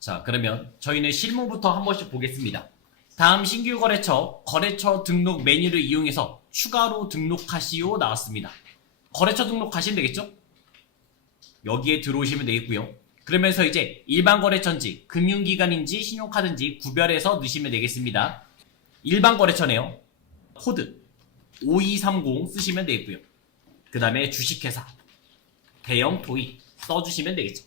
자, 그러면 저희는 실무부터 한 번씩 보겠습니다. 다음 신규 거래처, 거래처 등록 메뉴를 이용해서 추가로 등록하시오 나왔습니다. 거래처 등록하시면 되겠죠? 여기에 들어오시면 되겠고요. 그러면서 이제 일반 거래처인지 금융기관인지 신용카드인지 구별해서 넣으시면 되겠습니다. 일반 거래처네요. 코드 5230 쓰시면 되겠고요. 그 다음에 주식회사, 대형 토익 써주시면 되겠죠.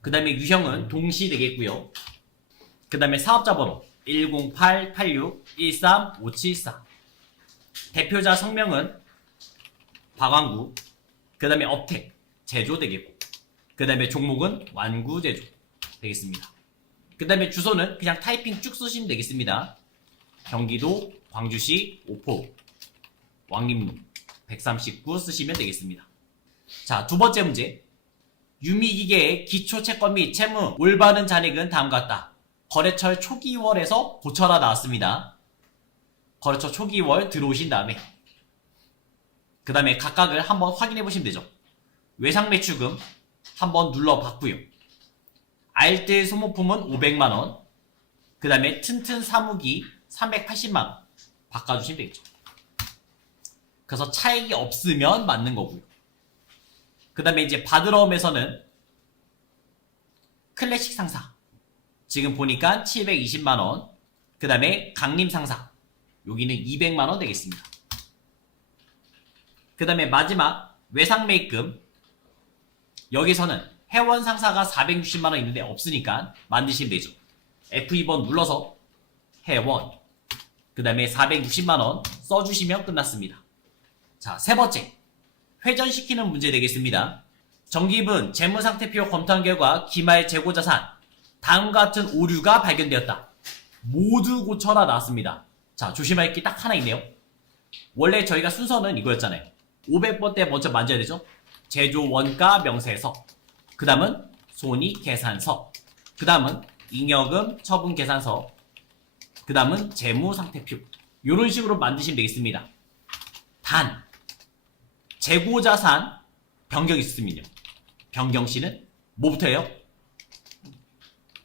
그 다음에 유형은 동시 되겠고요. 그 다음에 사업자 번호 108-86-13574, 대표자 성명은 박왕구, 그 다음에 업택, 제조 되겠고, 그 다음에 종목은 완구 제조 되겠습니다. 그 다음에 주소는 그냥 타이핑 쭉 쓰시면 되겠습니다. 경기도 광주시 오포 왕림로 139 쓰시면 되겠습니다. 자, 두 번째 문제. 유미기계의 기초채권 및 채무 올바른 잔액은 다음과 같다. 거래처 초기월에서 고쳐라 나왔습니다. 거래처 초기월 들어오신 다음에 그 다음에 각각을 한번 확인해 보시면 되죠. 외상매출금 한번 눌러봤고요. 알뜰 소모품은 500만원, 그 다음에 튼튼 사무기 380만원 바꿔주시면 되겠죠. 그래서 차익이 없으면 맞는 거고요. 그 다음에 이제 바드러움에서는 클래식 상사 지금 보니까 720만원, 그 다음에 강림 상사 여기는 200만원 되겠습니다. 그 다음에 마지막 외상매입금 여기서는 회원 상사가 460만원 있는데 없으니까 만드시면 되죠. F2번 눌러서 회원 그 다음에 460만원 써주시면 끝났습니다. 자, 세 번째 회전시키는 문제 되겠습니다. 정기분 재무상태표 검토한 결과 기말 재고자산 다음과 같은 오류가 발견되었다. 모두 고쳐라 나왔습니다. 자, 조심할 게 딱 하나 있네요. 원래 저희가 순서는 이거였잖아요. 500번 때 먼저 만져야 되죠. 제조 원가 명세서, 그 다음은 손익계산서, 그 다음은 잉여금 처분 계산서, 그 다음은 재무상태표. 이런 식으로 만드시면 되겠습니다. 단 재고자산 변경이 있으면요. 변경시는 뭐부터 해요?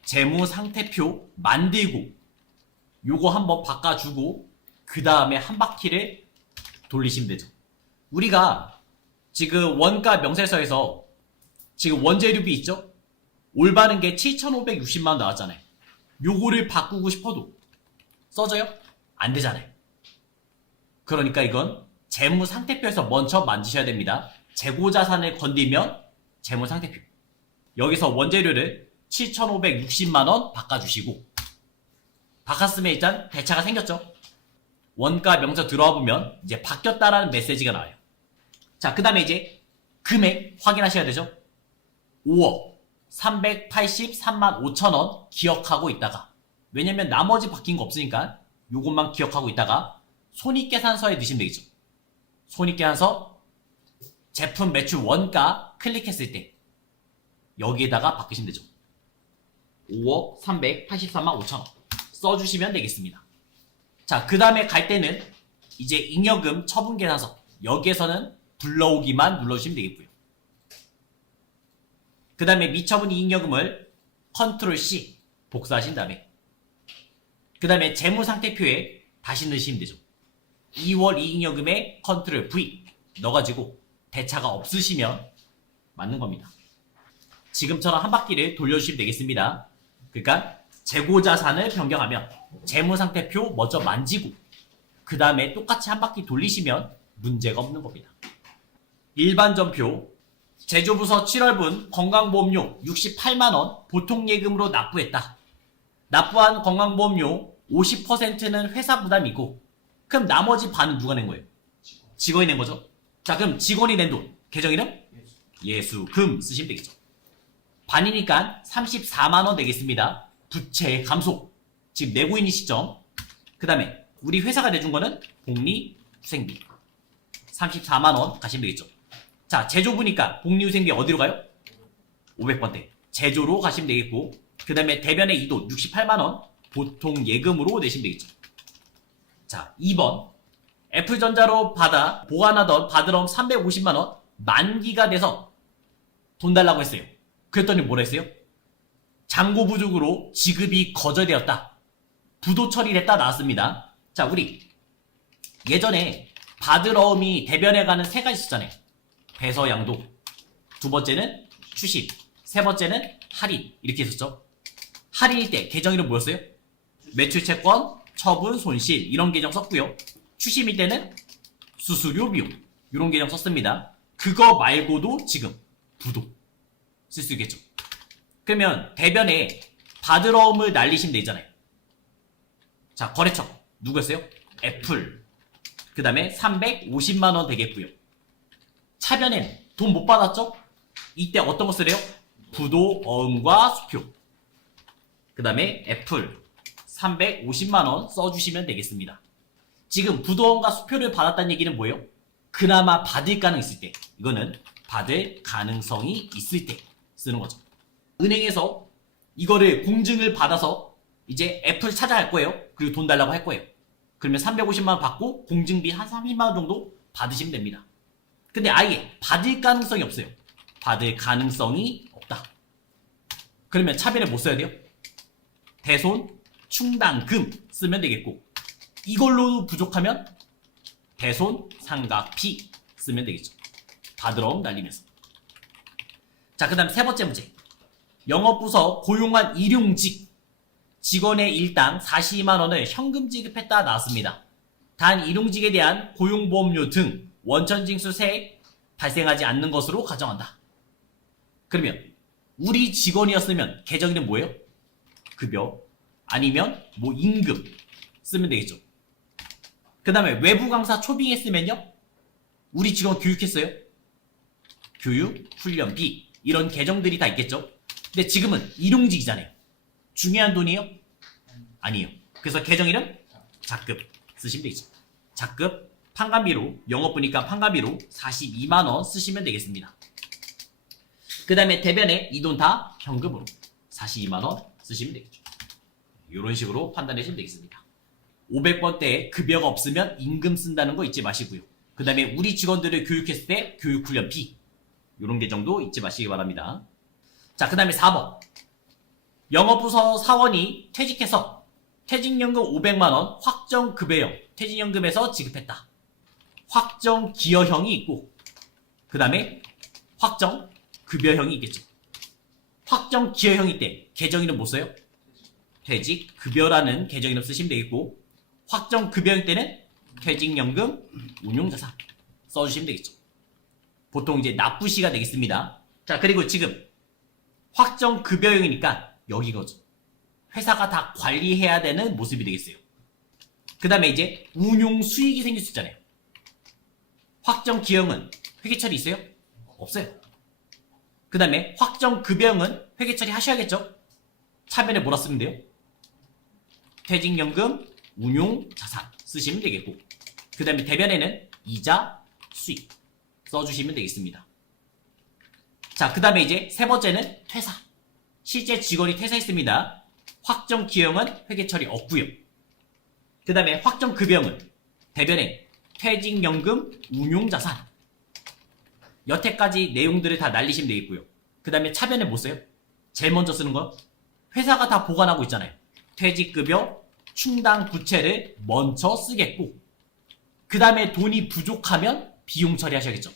재무상태표 만들고 요거 한번 바꿔주고 그 다음에 한 바퀴를 돌리시면 되죠. 우리가 지금 원가 명세서에서 지금 원재료비 있죠? 올바른 게 7,560만원 나왔잖아요. 요거를 바꾸고 싶어도 써져요? 안 되잖아요. 그러니까 이건 재무상태표에서 먼저 만드셔야 됩니다. 재고자산을 건들면 재무상태표. 여기서 원재료를 7,560만원 바꿔주시고 바꿨으면 일단 대차가 생겼죠? 원가 명세 들어와 보면 이제 바뀌었다라는 메시지가 나와요. 자, 그 다음에 이제 금액 확인하셔야 되죠? 5억 383만 5천원 기억하고 있다가, 왜냐면 나머지 바뀐 거 없으니까 요것만 기억하고 있다가 손익계산서에 넣으시면 되겠죠. 손익계산서 제품 매출 원가 클릭했을 때 여기에다가 바꾸시면 되죠. 5억 383만 5천원 써주시면 되겠습니다. 자, 그 다음에 갈 때는 이제 잉여금 처분계산서 여기에서는 불러오기만 눌러주시면 되겠고요. 그 다음에 미처분 이익여금을 컨트롤 C 복사하신 다음에 그 다음에 재무상태표에 다시 넣으시면 되죠. 2월 이익여금에 컨트롤 V 넣어가지고 대차가 없으시면 맞는 겁니다. 지금처럼 한 바퀴를 돌려주시면 되겠습니다. 그러니까 재고자산을 변경하면 재무상태표 먼저 만지고 그 다음에 똑같이 한 바퀴 돌리시면 문제가 없는 겁니다. 일반전표 제조부서 7월분 건강보험료 68만원 보통예금으로 납부했다. 납부한 건강보험료 50%는 회사 부담이고, 그럼 나머지 반은 누가 낸 거예요? 직원이 낸 거죠. 자, 그럼 직원이 낸 돈 계정이름? 예수금 쓰시면 되겠죠. 반이니까 34만원 되겠습니다. 부채 감소 지금 내고 있는 시점. 그 다음에 우리 회사가 내준 거는 복리후생비 34만원 가시면 되겠죠. 자, 제조부니까 복리후생비 어디로 가요? 500번대 제조로 가시면 되겠고, 그 다음에 대변의 이도 68만원 보통 예금으로 내시면 되겠죠. 자, 2번 F전자로 받아 보관하던 바드럼 350만원 만기가 돼서 돈 달라고 했어요. 그랬더니 뭐라 했어요? 잔고 부족으로 지급이 거절되었다. 부도 처리됐다 나왔습니다. 자, 우리 예전에 받으러움이 대변에 가는 세 가지 있었잖아요. 배서 양도, 두 번째는 추심, 세 번째는 할인 이렇게 있었죠. 할인일 때 계정 이름 뭐였어요? 매출채권, 처분, 손실 이런 계정 썼고요. 추심일 때는 수수료, 비용 이런 계정 썼습니다. 그거 말고도 지금 부도 쓸 수 있겠죠. 그러면 대변에 받으러움을 날리시면 되잖아요. 자, 거래처 누구였어요? 애플. 그 다음에 350만원 되겠고요. 차변엔 돈 못 받았죠? 이때 어떤 거 쓰래요? 부도, 어음과 수표. 그 다음에 애플 350만원 써주시면 되겠습니다. 지금 부도원과 수표를 받았다는 얘기는 뭐예요? 그나마 받을 가능성이 있을 때, 이거는 받을 가능성이 있을 때 쓰는 거죠. 은행에서 이거를 공증을 받아서 이제 애플 찾아갈 거예요. 그리고 돈 달라고 할 거예요. 그러면 350만원 받고 공증비 한 30만원 정도 받으시면 됩니다. 근데 아예 받을 가능성이 없어요. 받을 가능성이 없다. 그러면 차변에 뭐 써야 돼요? 대손, 충당금 쓰면 되겠고, 이걸로도 부족하면 대손, 상각비 쓰면 되겠죠. 받으러움 날리면서. 자, 그 다음 세 번째 문제. 영업부서 고용한 일용직 직원의 일당 42만원을 현금 지급했다 나왔습니다. 단 일용직에 대한 고용보험료 등 원천징수세 발생하지 않는 것으로 가정한다. 그러면 우리 직원이었으면 계정 이름 뭐예요? 급여 아니면 뭐 임금 쓰면 되겠죠. 그 다음에 외부 강사 초빙했으면요, 우리 직원 교육했어요? 교육, 훈련비 이런 계정들이 다 있겠죠. 근데 지금은 일용직이잖아요. 중요한 돈이에요? 아니에요. 그래서 계정 이름 작급 쓰시면 되겠죠. 작급 판관비로, 영업부니까 판관비로 42만원 쓰시면 되겠습니다. 그 다음에 대변에 이 돈 다 현금으로 42만원 쓰시면 되겠죠. 이런 식으로 판단하시면 되겠습니다. 500번대에 급여가 없으면 임금 쓴다는 거 잊지 마시고요. 그 다음에 우리 직원들을 교육했을 때 교육훈련비 이런 계정도 잊지 마시기 바랍니다. 자, 그 다음에 4번. 영업부서 사원이 퇴직해서 퇴직연금 500만원 확정급여형 퇴직연금에서 지급했다. 확정기여형이 있고, 그 다음에 확정급여형이 있겠죠. 확정기여형일 때 계정 이름 뭐 써요? 퇴직급여라는 계정 이름 쓰시면 되겠고, 확정급여형 때는 퇴직연금 운용자산 써주시면 되겠죠. 보통 이제 납부시가 되겠습니다. 자, 그리고 지금 확정급여형이니까 여기거죠. 회사가 다 관리해야 되는 모습이 되겠어요. 그 다음에 이제 운용수익이 생길 수 있잖아요. 확정기여형은 회계처리 있어요? 없어요. 그 다음에 확정급여형은 회계처리 하셔야겠죠? 차변에 뭐라 쓰면 돼요? 퇴직연금 운용자산 쓰시면 되겠고, 그 다음에 대변에는 이자 수익 써주시면 되겠습니다. 자, 그 다음에 이제 세 번째는 퇴사. 실제 직원이 퇴사했습니다. 확정기여형은 회계처리 없고요. 그 다음에 확정급여형은 대변에 퇴직연금 운용자산. 여태까지 내용들을 다 날리시면 되겠고요. 그 다음에 차변에 뭐 써요? 제일 먼저 쓰는 거 회사가 다 보관하고 있잖아요. 퇴직급여 충당 부채를 먼저 쓰겠고, 그 다음에 돈이 부족하면 비용 처리하셔야겠죠.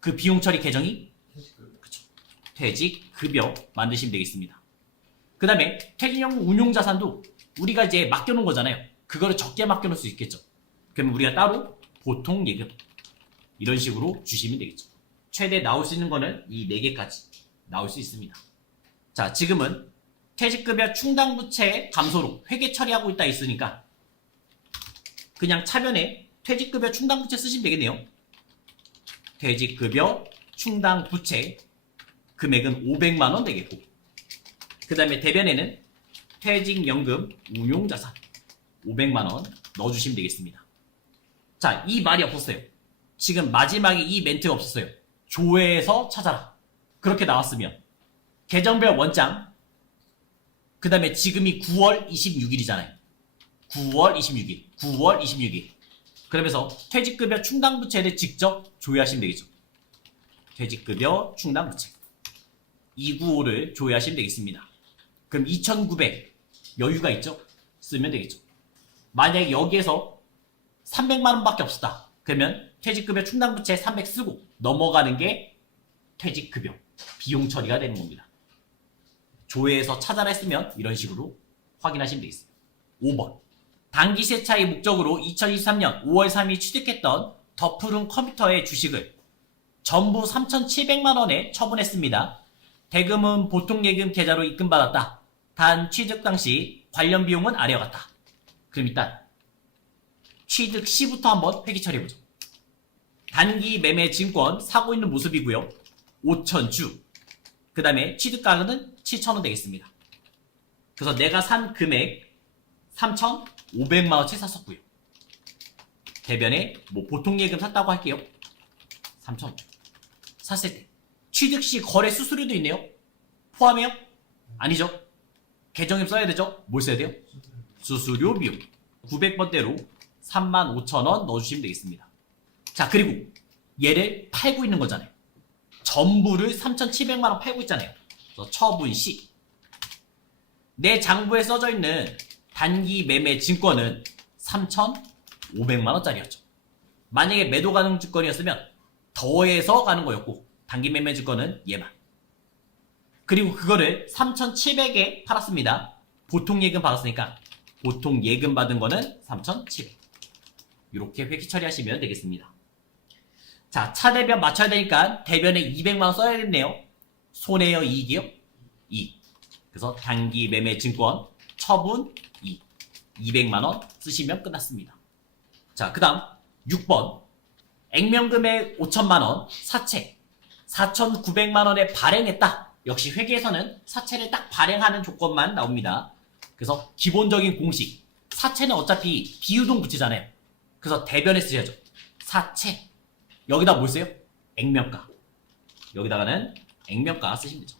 그 비용 처리 계정이 그쵸, 퇴직급여 만드시면 되겠습니다. 그 다음에 퇴직연금 운용자산도 우리가 이제 맡겨놓은 거잖아요. 그거를 적게 맡겨놓을 수 있겠죠. 그러면 우리가 따로 보통 예금 이런 식으로 주시면 되겠죠. 최대 나올 수 있는 거는 이 4개까지 나올 수 있습니다. 자, 지금은 퇴직급여 충당부채 감소로 회계 처리하고 있다 있으니까 그냥 차변에 퇴직급여 충당부채 쓰시면 되겠네요. 퇴직급여 충당부채 금액은 500만원 되겠고, 그 다음에 대변에는 퇴직연금 운용자산 500만원 넣어주시면 되겠습니다. 자, 이 말이 없었어요. 지금 마지막에 이 멘트가 없었어요. 조회에서 찾아라. 그렇게 나왔으면 계정별 원장, 그 다음에 지금이 9월 26일이잖아요. 9월 26일. 그러면서 퇴직급여 충당부채를 직접 조회하시면 되겠죠. 퇴직급여 충당부채 295를 조회하시면 되겠습니다. 그럼 2,900 여유가 있죠? 쓰면 되겠죠. 만약에 여기에서 300만 원밖에 없었다. 그러면 퇴직급여 충당부채 300 쓰고 넘어가는 게 퇴직급여 비용 처리가 되는 겁니다. 조회에서 찾아라 했으면 이런 식으로 확인하시면 되겠습니다. 5번 단기 세차의 목적으로 2023년 5월 3일 취득했던 더 푸른 컴퓨터의 주식을 전부 3,700만 원에 처분했습니다. 대금은 보통예금 계좌로 입금받았다. 단 취득 당시 관련 비용은 아래와 같다. 그럼 일단 취득 시부터 한번 회계 처리해보죠. 단기 매매 증권 사고 있는 모습이고요. 5,000주. 그 다음에 취득가격은 7,000원 되겠습니다. 그래서 내가 산 금액 3,500만원치 샀었고요. 대변에 뭐 보통예금 샀다고 할게요. 3,000원. 샀을 때 취득 시 거래 수수료도 있네요. 포함해요? 아니죠. 계정에 써야 되죠. 뭘 써야 돼요? 수수료 비용. 900번대로 35,000원 넣어주시면 되겠습니다. 자, 그리고 얘를 팔고 있는 거잖아요. 전부를 3,700만원 팔고 있잖아요. 그래서 처분 시 내 장부에 써져 있는 단기 매매 증권은 3,500만원짜리였죠. 만약에 매도 가능 증권이었으면 더해서 가는 거였고 단기 매매 증권은 얘만. 그리고 그거를 3,700에 팔았습니다. 보통 예금 받았으니까 보통 예금 받은 거는 3,700. 이렇게 회계 처리하시면 되겠습니다. 자, 차대변 맞춰야 되니까 대변에 200만원 써야겠네요. 손해요, 이익이요? 이익. 그래서 단기 매매 증권 처분 이익 200만원 쓰시면 끝났습니다. 자, 그 다음 6번 액면금액 5천만원 사채 4,900만원에 발행했다. 역시 회계에서는 사채를 딱 발행하는 조건만 나옵니다. 그래서 기본적인 공식 사채는 어차피 비유동 부채잖아요. 그래서 대변에 쓰셔야죠. 사채 여기다 뭘 써요? 액면가. 여기다가는 액면가 쓰시면 되죠.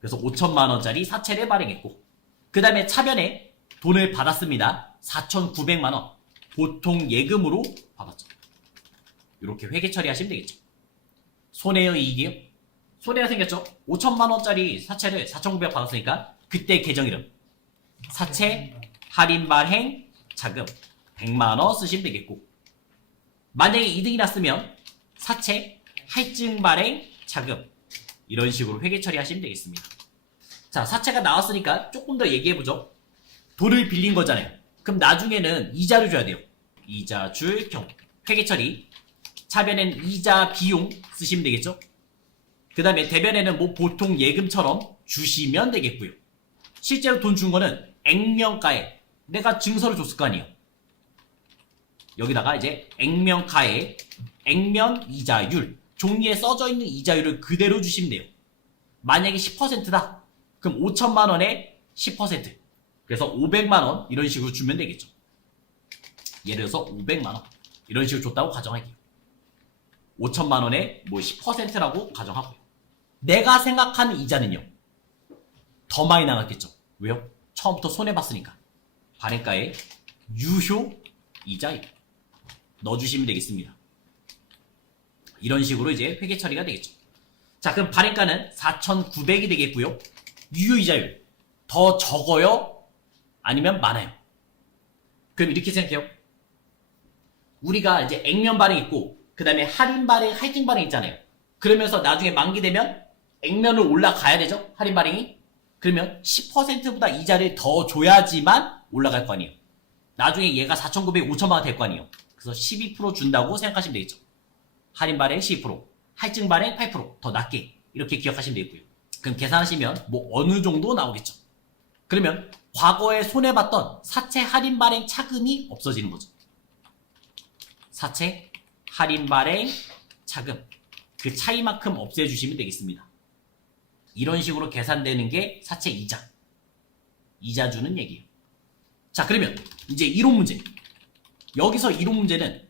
그래서 5천만원짜리 사채를 발행했고 그 다음에 차변에 돈을 받았습니다. 4,900만원 보통 예금으로 받았죠. 이렇게 회계 처리하시면 되겠죠. 손해요, 이익이요? 손해가 생겼죠. 5천만원짜리 사채를 4,900 받았으니까 그때 계정 이름 사채 할인 발행 자금 100만원 쓰시면 되겠고 만약에 이득이 났으면 사채 할증 발행 자금 이런 식으로 회계 처리하시면 되겠습니다. 자, 사채가 나왔으니까 조금 더 얘기해보죠. 돈을 빌린 거잖아요. 그럼 나중에는 이자를 줘야 돼요. 이자 줄 경우 회계 처리 차변에는 이자 비용 쓰시면 되겠죠. 그 다음에 대변에는 뭐 보통 예금처럼 주시면 되겠고요. 실제로 돈 준 거는 액면가에 내가 증서를 줬을 거 아니에요. 여기다가 이제 액면가에 액면 이자율 종이에 써져 있는 이자율을 그대로 주시면 돼요. 만약에 10%다. 그럼 5천만원에 10%. 그래서 500만원 이런 식으로 주면 되겠죠. 예를 들어서 500만원 이런 식으로 줬다고 가정할게요. 5천만원에 뭐 10%라고 가정하고요. 내가 생각하는 이자는요. 더 많이 나갔겠죠. 왜요? 처음부터 손해봤으니까. 발행가에 유효 이자 넣어주시면 되겠습니다. 이런 식으로 이제 회계 처리가 되겠죠. 자, 그럼 발행가는 4,900이 되겠고요. 유효이자율 더 적어요? 아니면 많아요? 그럼 이렇게 생각해요. 우리가 이제 액면 발행 있고 그 다음에 할인 발행, 할증 발행 있잖아요. 그러면서 나중에 만기되면 액면을 올라가야 되죠. 할인 발행이. 그러면 10%보다 이자를 더 줘야지만 올라갈 거 아니에요. 나중에 얘가 4,900, 5천만 원 될 거 아니에요. 그래서 12% 준다고 생각하시면 되겠죠. 할인 발행 12%, 할증 발행 8% 더 낮게 이렇게 기억하시면 되겠고요. 그럼 계산하시면 뭐 어느 정도 나오겠죠. 그러면 과거에 손해봤던 사채 할인 발행 차금이 없어지는 거죠. 사채 할인 발행 차금 그 차이만큼 없애주시면 되겠습니다. 이런 식으로 계산되는 게 사채 이자 주는 얘기예요. 자, 그러면 이제 이론 문제. 여기서 이론 문제는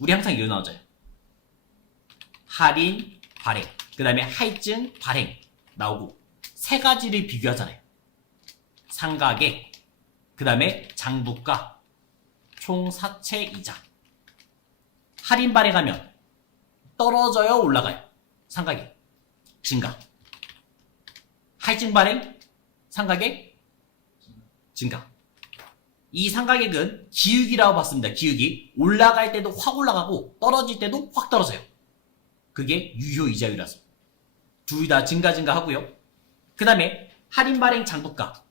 우리 항상 이거 나오잖아요. 할인 발행 그 다음에 할증 발행 나오고 세 가지를 비교하잖아요. 상가액 그 다음에 장부가 총 사채 이자. 할인 발행하면 떨어져요, 올라가요? 상가액 증가. 할증 발행 상가액 증가. 이 상가액은 기울기라고 봤습니다. 기울기. 올라갈 때도 확 올라가고 떨어질 때도 확 떨어져요. 그게 유효이자율이라서. 둘 다 증가하고요. 그 다음에 할인 발행 장부가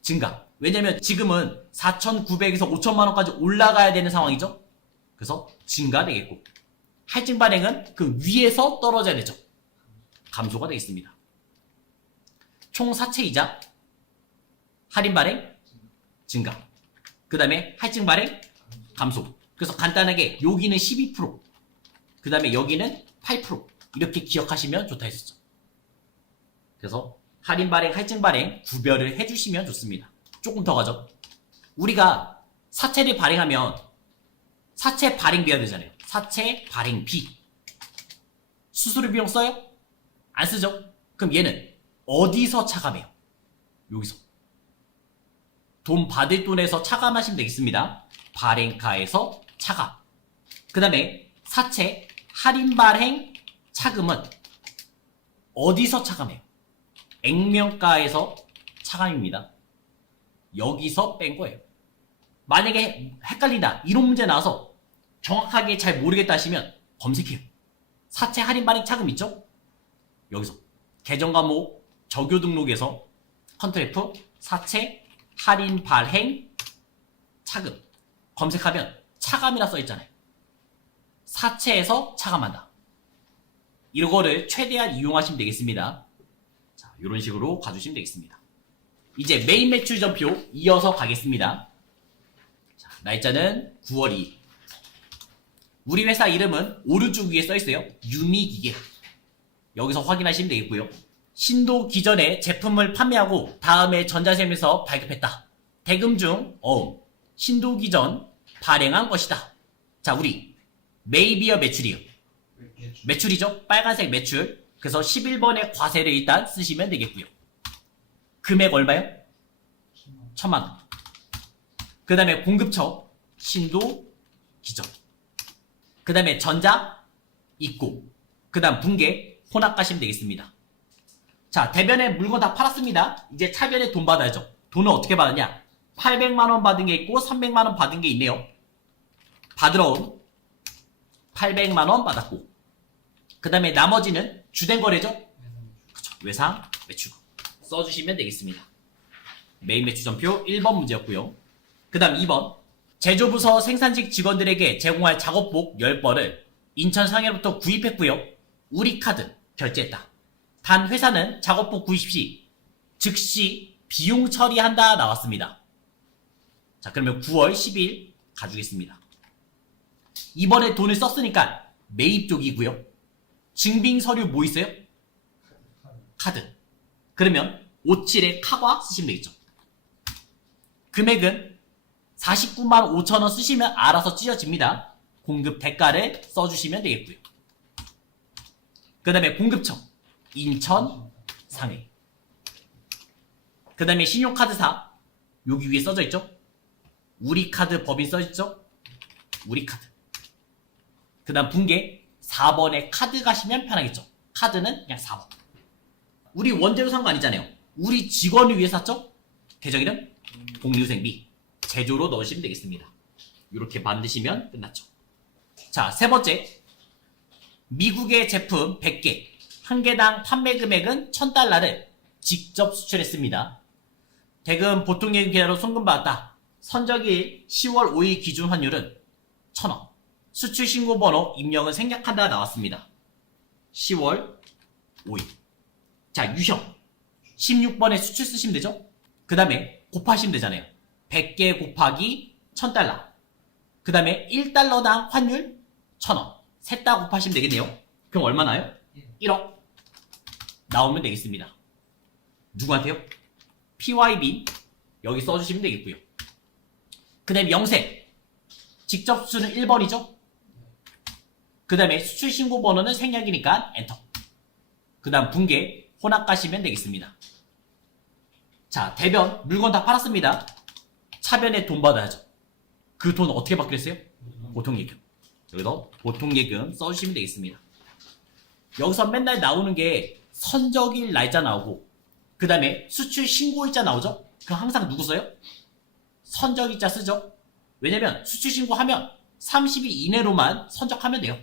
증가. 왜냐면 지금은 4,900에서 5천만 원까지 올라가야 되는 상황이죠. 그래서 증가되겠고, 할증 발행은 그 위에서 떨어져야 되죠. 감소가 되겠습니다. 총 사채이자 할인 발행 증가. 그 다음에 할증 발행 감소. 그래서 간단하게 여기는 12%, 그 다음에 여기는 8% 이렇게 기억하시면 좋다 했었죠. 그래서 할인 발행, 할증 발행 구별을 해주시면 좋습니다. 조금 더 가죠. 우리가 사채를 발행하면 사채 발행비가 되잖아요. 사채 발행비. 수수료 비용 써요? 안 쓰죠? 그럼 얘는 어디서 차감해요? 여기서. 돈 받을 돈에서 차감하시면 되겠습니다. 발행가에서 차감. 그 다음에 사채 할인 발행 차금은 어디서 차감해요? 액면가에서 차감입니다. 여기서 뺀 거예요. 만약에 헷갈린다, 이런 문제 나와서 정확하게 잘 모르겠다 하시면 검색해요. 사채 할인 발행 차금 있죠? 여기서 계정 과목 적요 등록에서 컨트롤 F 사채 할인 발행 차금 검색하면 차감이라 써있잖아요. 사채에서 차감한다. 이거를 최대한 이용하시면 되겠습니다. 자, 이런 식으로 가주시면 되겠습니다. 이제 메인 매출 전표 이어서 가겠습니다. 자, 날짜는 9월 2일. 우리 회사 이름은 오른쪽 위에 써있어요. 유미기계. 여기서 확인하시면 되겠고요. 신도 기존에 제품을 판매하고 다음에 전자세면서 발급했다. 대금 중 어음. 신도 기전 발행한 것이다. 자, 우리 매입이요, 매출이요? 매출이죠? 빨간색 매출. 그래서 11번의 과세를 일단 쓰시면 되겠고요. 금액 얼마요? 1,000만 원. 그 다음에 공급처 신도 기전. 그 다음에 전자 입고. 그 다음 분계 혼합 가시면 되겠습니다. 자, 대변에 물건 다 팔았습니다. 이제 차변에 돈 받아야죠. 돈은 어떻게 받았냐? 800만 원 받은 게 있고 300만 원 받은 게 있네요. 받으러 온 800만 원 받았고, 그 다음에 나머지는 주된 거래죠? 그쵸. 외상 매출 써주시면 되겠습니다. 메인 매출 전표 1번 문제였고요. 그 다음 2번 제조부서 생산직 직원들에게 제공할 작업복 10벌을 인천 상해로부터 구입했고요. 우리카드 결제했다. 단 회사는 작업복 구입 시 즉시 비용 처리한다 나왔습니다. 자, 그러면 9월 10일 가주겠습니다. 이번에 돈을 썼으니까 매입 쪽이고요. 증빙 서류 뭐 있어요? 카드. 그러면 57에 카과 쓰시면 되겠죠. 금액은 49만 5천 원 쓰시면 알아서 찢어집니다. 공급 대가를 써주시면 되겠고요. 그 다음에 공급처 인천 상해. 그 다음에 신용카드사 여기 위에 써져 있죠. 우리카드 법인 써있죠. 우리카드. 그 다음 분계 4번에 카드 가시면 편하겠죠. 카드는 그냥 4번. 우리 원재료 산 거 아니잖아요. 우리 직원을 위해 샀죠. 계정 이름 공유생비 제조로 넣으시면 되겠습니다. 이렇게 만드시면 끝났죠. 자, 세 번째 미국의 제품 100개 한 개당 판매 금액은 1,000달러를 직접 수출했습니다. 대금 보통 예금 계좌로 송금받았다. 선적일 10월 5일 기준 환율은 1,000원. 수출 신고 번호 입력은 생략한다 나왔습니다. 10월 5일. 자, 유형 16번에 수출 쓰시면 되죠. 그 다음에 곱하시면 되잖아요. 100개 곱하기 1,000달러. 그 다음에 1달러당 환율 1,000원. 셋 다 곱하시면 되겠네요. 그럼 얼마나요? 1억 나오면 되겠습니다. 누구한테요? PYB 여기 써주시면 되겠고요. 그 다음에 영세 직접 수출은 1번이죠. 그 다음에 수출 신고 번호는 생략이니까 엔터. 그 다음 분계 혼합 가시면 되겠습니다. 자, 대변 물건 다 팔았습니다. 차변에 돈 받아야죠. 그 돈 어떻게 받기로 했어요? 보통예금. 여기서 보통예금 써주시면 되겠습니다. 여기서 맨날 나오는 게 선적일 날짜 나오고 그 다음에 수출 신고일자 나오죠? 그럼 항상 누구 써요? 선적일자 쓰죠? 왜냐면 수출 신고하면 30일 이내로만 선적하면 돼요.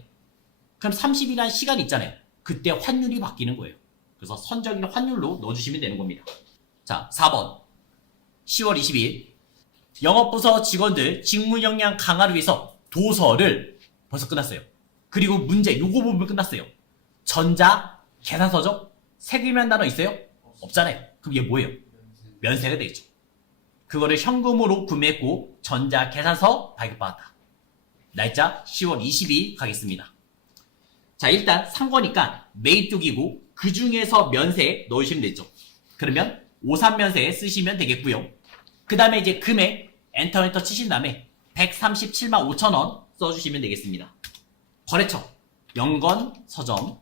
그럼 30일이라는 시간이 있잖아요. 그때 환율이 바뀌는 거예요. 그래서 선적일 환율로 넣어주시면 되는 겁니다. 자, 4번 10월 20일 영업부서 직원들 직무 역량 강화를 위해서 도서를 벌써 끝났어요. 그리고 문제 요거 부분 끝났어요. 전자 계산서죠? 세금이라는 단어 있어요? 없잖아요. 그럼 얘 뭐예요? 면세가 되겠죠. 그거를 현금으로 구매했고 전자 계산서 발급받았다. 날짜 10월 22일 가겠습니다. 자, 일단 산 거니까 매입 쪽이고 그 중에서 면세 넣으시면 되죠. 그러면 53면세 쓰시면 되겠고요. 그 다음에 이제 금액 엔터 치신 다음에 137만 5천원 써주시면 되겠습니다. 거래처 영건 서점,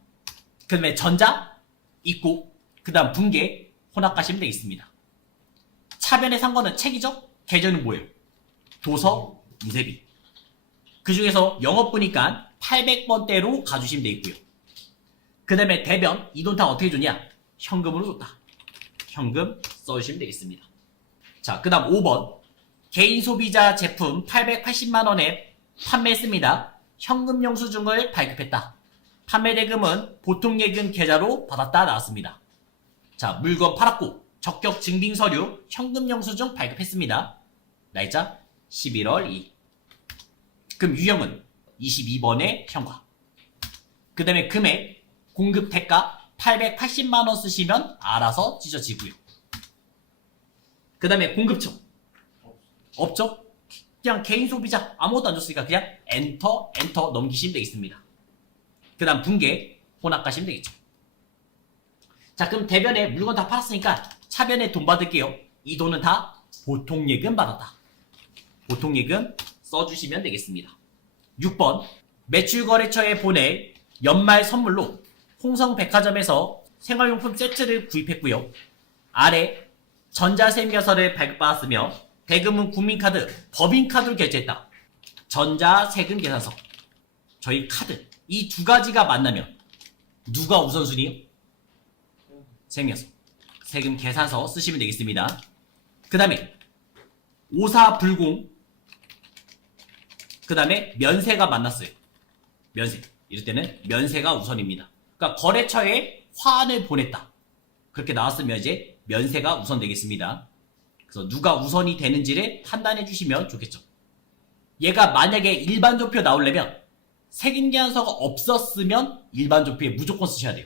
그 다음에 전자 입고, 그 다음 분계 혼합 가시면 되겠습니다. 차변에 산 거는 책이죠? 계좌는 뭐예요? 도서 인쇄비. 그 중에서 영업부니까 800번대로 가주시면 되겠고요. 그 다음에 대변 이돈탕 어떻게 줬냐? 현금으로 줬다. 현금 써주시면 되겠습니다. 자, 그 다음 5번 개인 소비자 제품 880만원에 판매했습니다. 현금 영수증을 발급했다. 판매 대금은 보통 예금 계좌로 받았다 나왔습니다. 자, 물건 팔았고 적격 증빙 서류 현금 영수증 발급했습니다. 날짜 11월 2일. 그럼 유형은 22번의 현과. 그 다음에 금액 공급 대가 880만원 쓰시면 알아서 찢어지고요. 그 다음에 공급처 없죠? 그냥 개인 소비자 아무것도 안 줬으니까 그냥 엔터 넘기시면 되겠습니다. 그 다음 분계 혼합 가시면 되겠죠. 자, 그럼 대변에 물건 다 팔았으니까 차변에 돈 받을게요. 이 돈은 다 보통 예금 받았다. 보통 예금 써주시면 되겠습니다. 6번 매출거래처에 보낼 연말 선물로 홍성백화점에서 생활용품 세트를 구입했고요. 아래 전자세금결서를 발급받았으며 대금은 국민카드, 법인카드로 결제했다. 전자세금계산서, 저희 카드 이 두 가지가 만나면 누가 우선순위요? 세금계산서, 세금계산서 쓰시면 되겠습니다. 그 다음에 오사불공, 그 다음에 면세가 만났어요. 면세, 이럴 때는 면세가 우선입니다. 그러니까 거래처에 화환을 보냈다. 그렇게 나왔으면 이제 면세가 우선 되겠습니다. 그래서 누가 우선이 되는지를 판단해 주시면 좋겠죠. 얘가 만약에 일반 조표 나오려면 세금계산서가 없었으면 일반 조표에 무조건 쓰셔야 돼요.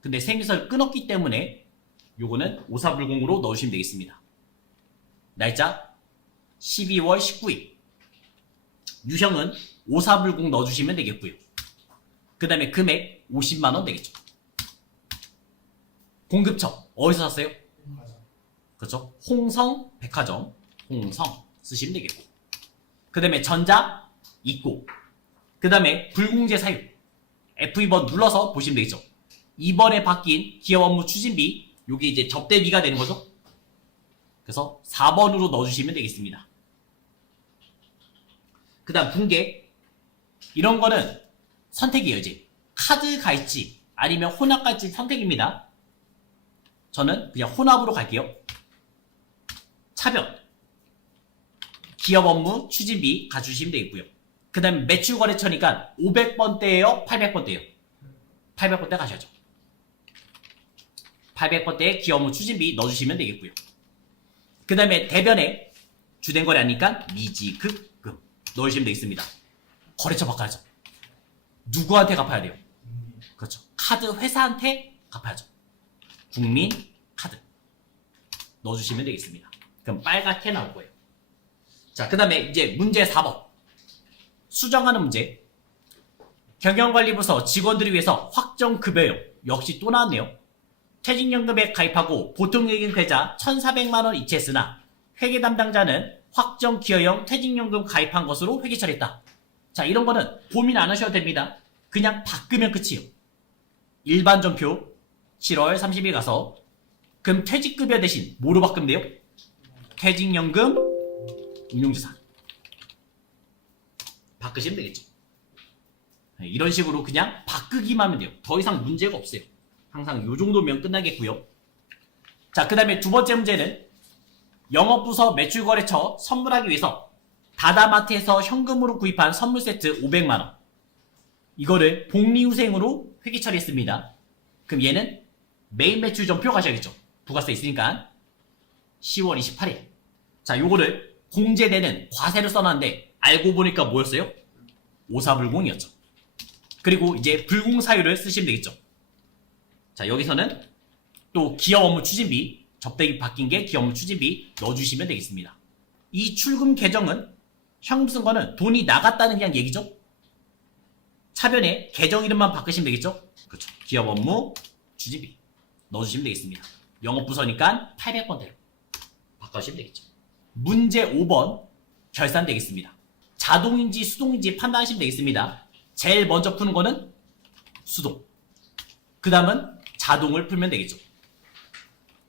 근데 세금계산서를 끊었기 때문에 요거는 오사불공으로 넣으시면 되겠습니다. 날짜 12월 19일. 유형은 오사불공 넣어주시면 되겠고요. 그 다음에 금액 50만원 되겠죠. 공급처 어디서 샀어요? 그렇죠? 홍성백화점, 홍성 쓰시면 되겠고. 그 다음에 전자 입고, 그 다음에 불공제 사유 F2번 눌러서 보시면 되겠죠. 이번에 바뀐 기업 업무 추진비, 요게 이제 접대비가 되는 거죠. 그래서 4번으로 넣어주시면 되겠습니다. 그 다음 분계, 이런 거는 선택이에요. 이제 카드 갈지 아니면 혼합 갈지 선택입니다. 저는 그냥 혼합으로 갈게요. 차변 기업 업무 추진비 가주시면 되겠고요. 그 다음에 매출거래처니까 500번대예요? 800번대예요? 800번대 가셔야죠. 800번대에 기업 업무 추진비 넣어주시면 되겠고요. 그 다음에 대변에 주된거래 하니까 미지급금 넣으시면 되겠습니다. 거래처 바꿔야죠. 누구한테 갚아야 돼요? 그렇죠. 카드 회사한테 갚아야죠. 국민카드 넣어주시면 되겠습니다. 그럼 빨갛게 나올 거예요. 자, 그 다음에 이제 문제 4번 수정하는 문제. 경영관리부서 직원들을 위해서 확정급여요. 역시 또 나왔네요. 퇴직연금에 가입하고 보통예금 계좌 1,400만원 이체했으나 회계 담당자는 확정기여형 퇴직연금 가입한 것으로 회계 처리했다. 자, 이런 거는 고민 안 하셔도 됩니다. 그냥 바꾸면 끝이에요. 일반 전표 7월 30일 가서 그럼 퇴직급여 대신 뭐로 바꾸면 돼요? 퇴직연금 운용자산 바꾸시면 되겠죠. 이런 식으로 그냥 바꾸기만 하면 돼요. 더 이상 문제가 없어요. 항상 요 정도면 끝나겠고요. 자, 그 다음에 두 번째 문제는 영업부서 매출거래처 선물하기 위해서 다다마트에서 현금으로 구입한 선물 세트 500만원. 이거를 복리후생으로 회계 처리했습니다. 그럼 얘는 메인 매출 전표 가셔야겠죠. 부가세 있으니까 10월 28일. 자, 요거를 공제되는 과세로 써놨는데 알고 보니까 뭐였어요? 오사불공이었죠. 그리고 이제 불공사유를 쓰시면 되겠죠. 자, 여기서는 또 기업 업무 추진비, 접대기 바뀐 게 기업 업무 추진비 넣어주시면 되겠습니다. 이 출금 계정은 현금 쓴 거는 돈이 나갔다는 그냥 얘기죠. 차변에 계정 이름만 바꾸시면 되겠죠. 그렇죠. 기업 업무 추진비 넣어주시면 되겠습니다. 영업부서니까 800번대로 바꿔주시면 되겠죠. 문제 5번 결산 되겠습니다. 자동인지 수동인지 판단하시면 되겠습니다. 제일 먼저 푸는 거는 수동. 그 다음은 자동을 풀면 되겠죠.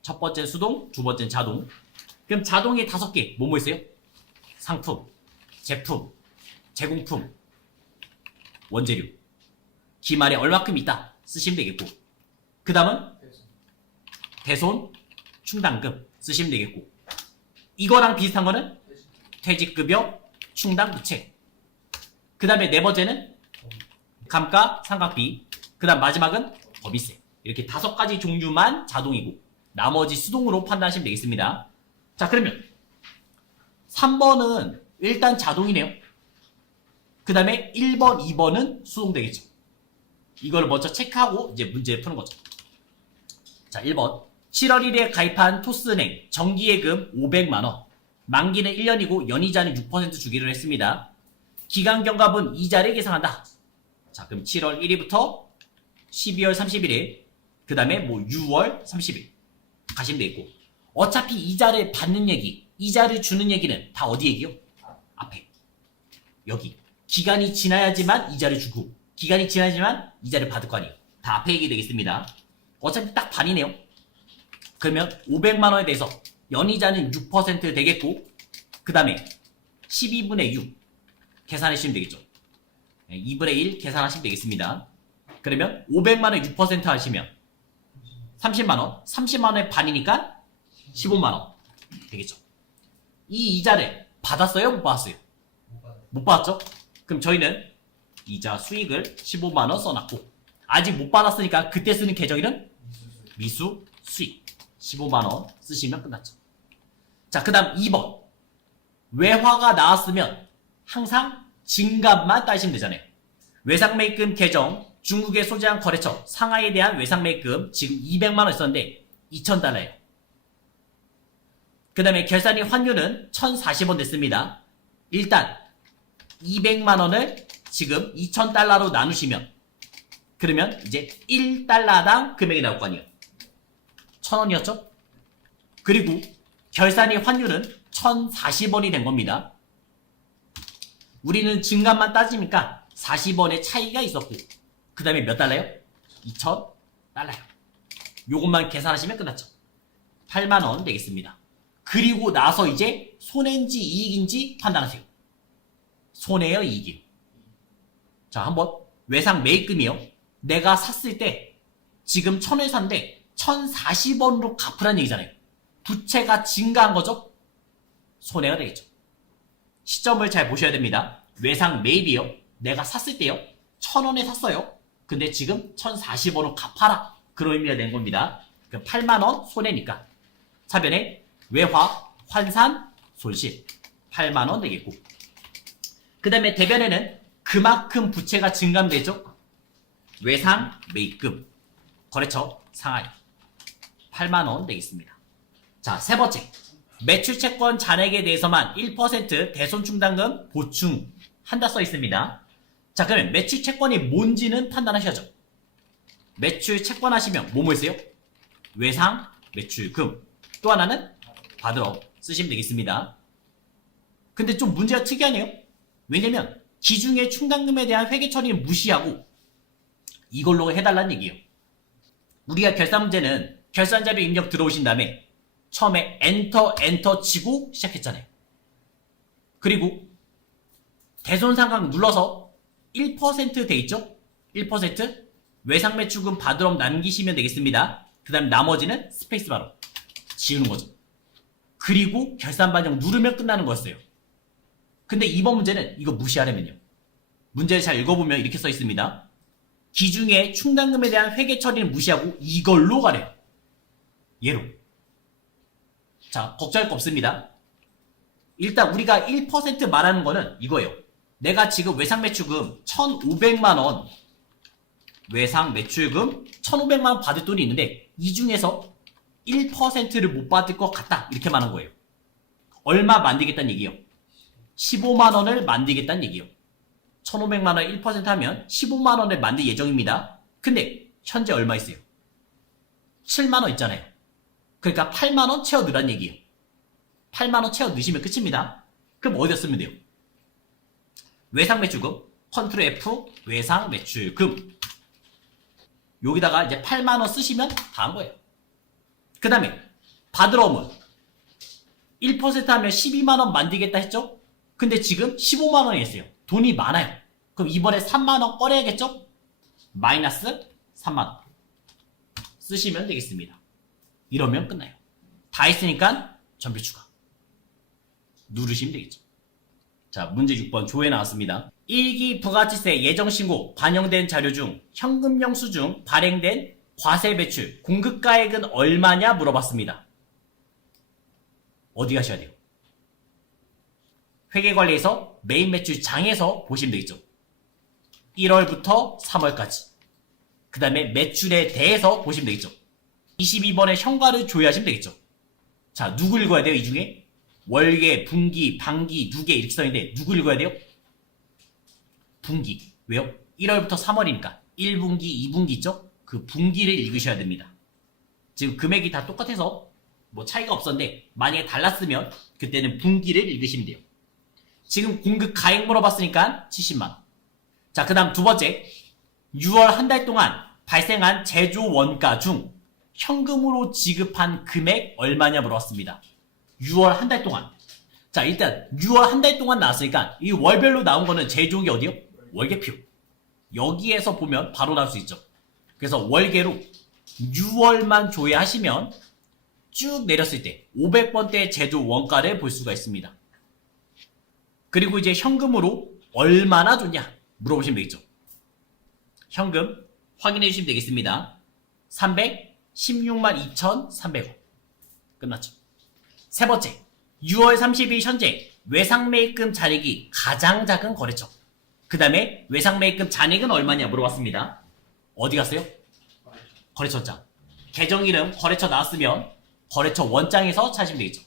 첫 번째는 수동, 두 번째는 자동. 그럼 자동이 5개. 뭐뭐 있어요? 상품, 제품, 제공품, 원재료. 기말에 얼마큼 있다 쓰시면 되겠고, 그 다음은 대손, 충당금 쓰시면 되겠고, 이거랑 비슷한 거는 퇴직급여, 충당부채. 그 다음에 네 번째는 감가, 상각비. 그 다음 마지막은 법인세. 이렇게 5가지 종류만 자동이고 나머지 수동으로 판단하시면 되겠습니다. 자, 그러면 3번은 일단 자동이네요. 그 다음에 1번, 2번은 수동 되겠죠. 이걸 먼저 체크하고 이제 문제 푸는 거죠. 자, 1번. 7월 1일에 가입한 토스은행 정기예금 500만원. 만기는 1년이고 연이자는 6% 주기로 했습니다. 기간 경과분 이자를 계산한다. 자, 그럼 7월 1일부터 12월 31일, 그 다음에 뭐 6월 30일 가시면 되겠고, 어차피 이자를 받는 얘기, 이자를 주는 얘기는 다 어디 얘기요? 앞에. 여기. 기간이 지나야지만 이자를 주고, 기간이 지나야지만 이자를 받을 거 아니에요. 다 앞에 얘기 되겠습니다. 어차피 딱 반이네요. 그러면 500만원에 대해서 연이자는 6% 되겠고, 그 다음에 12분의 6 계산하시면 되겠죠. 2분의 1 계산하시면 되겠습니다. 그러면 500만원 6% 하시면 30만원, 30만원의 반이니까 15만원 되겠죠. 이 이자를 받았어요? 못 받았어요? 못 받았죠? 그럼 저희는 이자 수익을 15만원 써놨고, 아직 못 받았으니까 그때 쓰는 계정일은 미수 수익 15만원 쓰시면 끝났죠. 자, 그 다음 2번. 외화가 나왔으면 항상 증감만 따시면 되잖아요. 외상매입금 계정 중국에 소재한 거래처 상하이에 대한 외상매입금 지금 200만원 있었는데 2,000달러예요. 그 다음에 결산이 환율은 1,040원 됐습니다. 일단 200만원을 지금 2,000달러로 나누시면, 그러면 이제 1달러당 금액이 나올 거 아니에요. 1,000원이었죠? 그리고 결산이 환율은 1,040원이 된 겁니다. 우리는 증감만 따지니까 40원의 차이가 있었고, 그 다음에 몇 달러요? 2,000달러요. 요것만 계산하시면 끝났죠. 8만원 되겠습니다. 그리고 나서 이제 손해인지 이익인지 판단하세요. 손해요, 이익이요? 자, 한번 외상 매입금이요. 내가 샀을 때 지금 1,000원에 샀는데 1,040원으로 갚으라는 얘기잖아요. 부채가 증가한 거죠? 손해가 되겠죠. 시점을 잘 보셔야 됩니다. 외상 매입이요. 내가 샀을 때요. 1,000원에 샀어요. 근데 지금 1,040원으로 갚아라. 그런 의미가 된 겁니다. 그럼 8만원 손해니까 차변에 외화, 환산, 손실 8만원 되겠고, 그 다음에 대변에는 그만큼 부채가 증감되죠. 외상 매입금 거래처 상하이 8만원 되겠습니다. 자, 세 번째. 매출채권 잔액에 대해서만 1% 대손충당금 보충한다 써 있습니다. 자, 그러면 매출채권이 뭔지는 판단하셔야죠. 매출채권 하시면 뭐뭐 있어요? 외상, 매출금. 또 하나는 받으러 쓰시면 되겠습니다. 근데 좀 문제가 특이하네요. 왜냐면 기중의 충당금에 대한 회계 처리는 무시하고 이걸로 해달라는 얘기예요. 우리가 결산 문제는 결산자료 입력 들어오신 다음에 처음에 엔터 치고 시작했잖아요. 그리고 대손상각 눌러서 1% 돼 있죠? 1% 외상매출금 받으러 남기시면 되겠습니다. 그 다음 나머지는 스페이스바로 지우는 거죠. 그리고 결산 반영 누르면 끝나는 거였어요. 근데 이번 문제는 이거 무시하려면요. 문제를 잘 읽어보면 이렇게 써 있습니다. 기중에 충당금에 대한 회계 처리는 무시하고 이걸로 가래요. 얘로. 자, 걱정할 거 없습니다. 일단 우리가 1% 말하는 거는 이거예요. 내가 지금 외상 매출금 1,500만원 외상 매출금 1,500만원 받을 돈이 있는데 이 중에서 1%를 못 받을 것 같다. 이렇게 말한 거예요. 얼마 만들겠다는 얘기예요. 15만원을 만들겠다는 얘기예요. 1,500만원 1% 하면 15만원을 만들 예정입니다. 근데 현재 얼마 있어요? 7만원 있잖아요. 그러니까 8만원 채워 넣으란 얘기예요. 8만원 채워 넣으시면 끝입니다. 그럼 어디다 쓰면 돼요? 외상 매출금, 컨트롤 F, 외상 매출금. 여기다가 이제 8만원 쓰시면 다 한 거예요. 그 다음에 받으러 오면 1% 하면 12만원 만들겠다 했죠? 근데 지금 15만원이 했어요. 돈이 많아요. 그럼 이번에 3만원 꺼내야겠죠? 마이너스 3만원 쓰시면 되겠습니다. 이러면 끝나요. 다 했으니까 전표 추가 누르시면 되겠죠. 자, 문제 6번 조회 나왔습니다. 1기 부가가치세 예정신고 반영된 자료 중 현금 영수 중 발행된 과세 매출 공급가액은 얼마냐 물어봤습니다. 어디 가셔야 돼요? 회계관리에서 메인 매출 장에서 보시면 되겠죠. 1월부터 3월까지. 그 다음에 매출에 대해서 보시면 되겠죠. 22번에 현과를 조회하시면 되겠죠. 자, 누구 읽어야 돼요? 이 중에 월계, 분기, 반기, 누계 이렇게 써있는데 누구 읽어야 돼요? 분기. 왜요? 1월부터 3월이니까 1분기, 2분기 있죠? 그 분기를 읽으셔야 됩니다. 지금 금액이 다 똑같아서 뭐 차이가 없었는데 만약에 달랐으면 그때는 분기를 읽으시면 돼요. 지금 공급 가액 물어봤으니까 70만원. 자, 그 다음 두 번째 6월 한 달 동안 발생한 제조 원가 중 현금으로 지급한 금액 얼마냐 물어봤습니다. 6월 한 달 동안. 자, 일단 6월 한 달 동안 나왔으니까 이 월별로 나온 거는 제조기 어디요? 월계표. 여기에서 보면 바로 나올 수 있죠. 그래서 월계로 6월만 조회하시면 쭉 내렸을 때 500번대 제조 원가를 볼 수가 있습니다. 그리고 이제 현금으로 얼마나 줬냐 물어보시면 되겠죠. 현금 확인해 주시면 되겠습니다. 316만 2,300원. 끝났죠. 세 번째, 6월 30일 현재 외상매입금 잔액이 가장 작은 거래처. 그 다음에 외상매입금 잔액은 얼마냐 물어봤습니다. 어디 갔어요? 거래처장. 계정 이름 거래처 나왔으면 거래처 원장에서 찾으시면 되겠죠.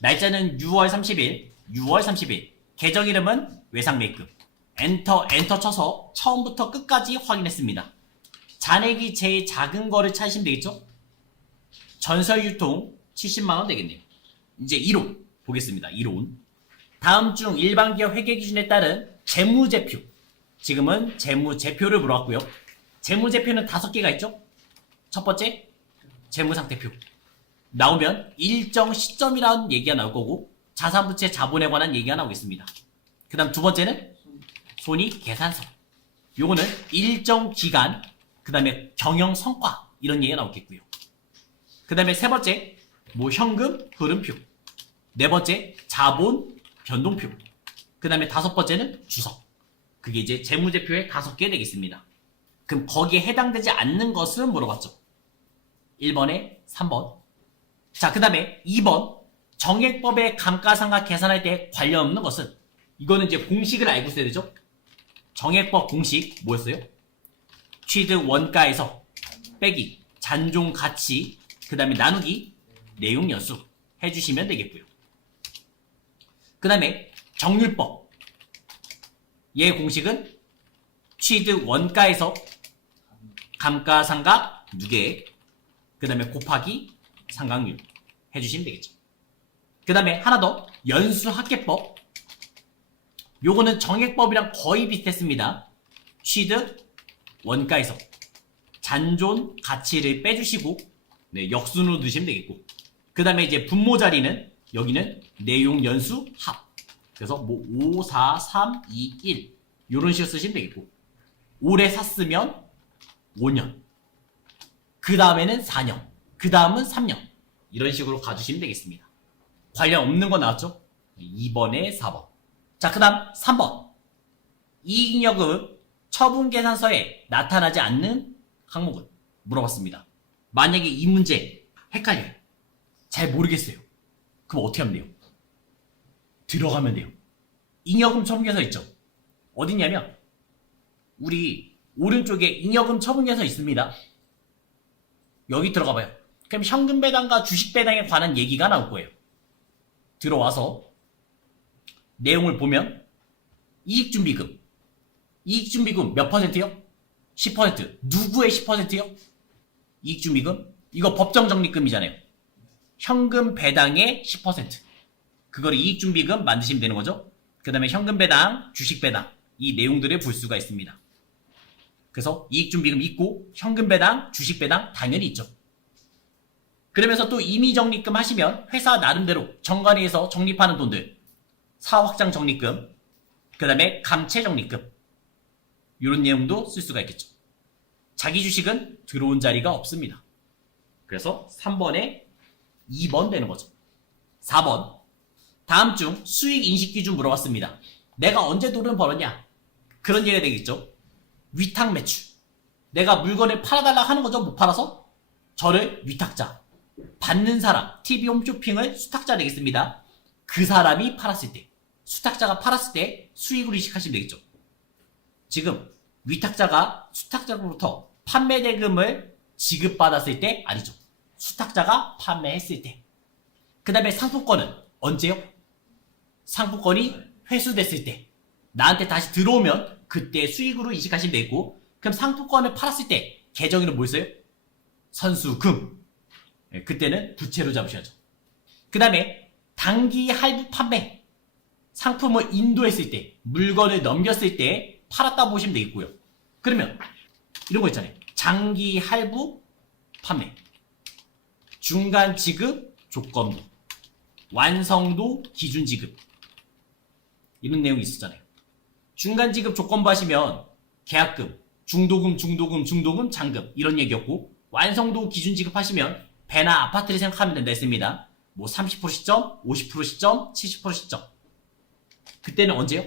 날짜는 6월 30일. 계정 이름은 외상매입금. 엔터 쳐서 처음부터 끝까지 확인했습니다. 잔액이 제일 작은 거를 찾으시면 되겠죠? 전설유통 70만원 되겠네요. 이제 이론 보겠습니다. 이론. 다음 중 일반기업 회계기준에 따른 재무제표. 지금은 재무제표를 물어봤고요. 재무제표는 5개가 있죠? 첫 번째, 재무상태표. 나오면 일정 시점이라는 얘기가 나올 거고 자산부채 자본에 관한 얘기가 나오겠습니다. 그 다음 두 번째는 손익계산서. 요거는 일정 기간, 그 다음에 경영성과 이런 얘기가 나오겠고요. 그 다음에 세 번째, 현금 흐름표. 네 번째, 자본 변동표. 그 다음에 다섯 번째는 주석. 그게 이제 재무제표의 5개 되겠습니다. 그럼 거기에 해당되지 않는 것은 물어봤죠. 1번에 3번. 자, 그 다음에 2번. 정액법의 감가상각 계산할 때 관련 없는 것은, 이거는 이제 공식을 알고 있어야 되죠. 정액법 공식 뭐였어요? 취득 원가에서 빼기 잔존 가치, 그 다음에 나누기 내용 연수 해주시면 되겠고요. 그 다음에 정률법. 얘 공식은 취득 원가에서 감가상각 누계액, 그 다음에 곱하기 상각률 해주시면 되겠죠. 그 다음에 하나 더, 연수합계법. 요거는 정액법이랑 거의 비슷했습니다. 취득 원가에서 잔존 가치를 빼주시고 역순으로 넣으시면 되겠고, 그 다음에 이제 분모 자리는 여기는 내용 연수 합. 그래서 5, 4, 3, 2, 1 요런 식으로 쓰시면 되겠고, 올해 샀으면 5년, 그 다음에는 4년 그 다음은 3년. 이런 식으로 가주시면 되겠습니다. 관련 없는 거 나왔죠? 2번에 4번. 자, 그 다음 3번. 이익잉여금은 처분계산서에 나타나지 않는 항목은? 물어봤습니다. 만약에 이 문제 헷갈려요. 잘 모르겠어요. 그럼 어떻게 하면 돼요? 들어가면 돼요. 잉여금 처분계산 있죠? 어딨냐면 우리 오른쪽에 잉여금 처분계산 있습니다. 여기 들어가봐요. 그럼 현금 배당과 주식 배당에 관한 얘기가 나올 거예요. 들어와서 내용을 보면 이익준비금. 이익준비금 몇 %요? 10%. 누구의 10%요? 이익준비금? 이거 법정적립금이잖아요. 현금 배당의 10%. 그걸 이익준비금 만드시면 되는 거죠. 그 다음에 현금 배당, 주식 배당 이 내용들을 볼 수가 있습니다. 그래서 이익준비금 있고 현금 배당, 주식 배당 당연히 있죠. 그러면서 또 임의적립금 하시면 회사 나름대로 정관위에서 적립하는 돈들 사업확장 적립금, 그 다음에 감채 적립금 이런 내용도 쓸 수가 있겠죠. 자기 주식은 들어온 자리가 없습니다. 그래서 3번에 2번 되는 거죠. 4번. 다음 중 수익 인식 기준 물어봤습니다. 내가 언제 돈을 벌었냐? 그런 얘기가 되겠죠. 위탁 매출. 내가 물건을 팔아달라 하는 거죠. 못 팔아서 저를 위탁자. 받는 사람, TV 홈쇼핑을 수탁자 되겠습니다. 그 사람이 팔았을 때, 수탁자가 팔았을 때 수익으로 인식하시면 되겠죠. 지금 위탁자가 수탁자로부터 판매 대금을 지급받았을 때 아니죠. 수탁자가 판매했을 때. 그 다음에 상품권은 언제요? 상품권이 회수됐을 때. 나한테 다시 들어오면 그때 수익으로 인식하시면 되고, 그럼 상품권을 팔았을 때 계정에는 뭐 있어요? 선수금. 그때는 부채로 잡으셔야죠. 그 다음에 단기 할부 판매. 상품을 인도했을 때, 물건을 넘겼을 때 팔았다 보시면 되겠고요. 그러면 이런 거 있잖아요. 장기 할부 판매, 중간 지급 조건부, 완성도 기준 지급 이런 내용이 있었잖아요. 중간 지급 조건부 하시면 계약금, 중도금, 잔금 이런 얘기였고, 완성도 기준 지급하시면 배나 아파트를 생각하면 된다 했습니다. 뭐 30% 시점, 50% 시점, 70% 시점. 그때는 언제요?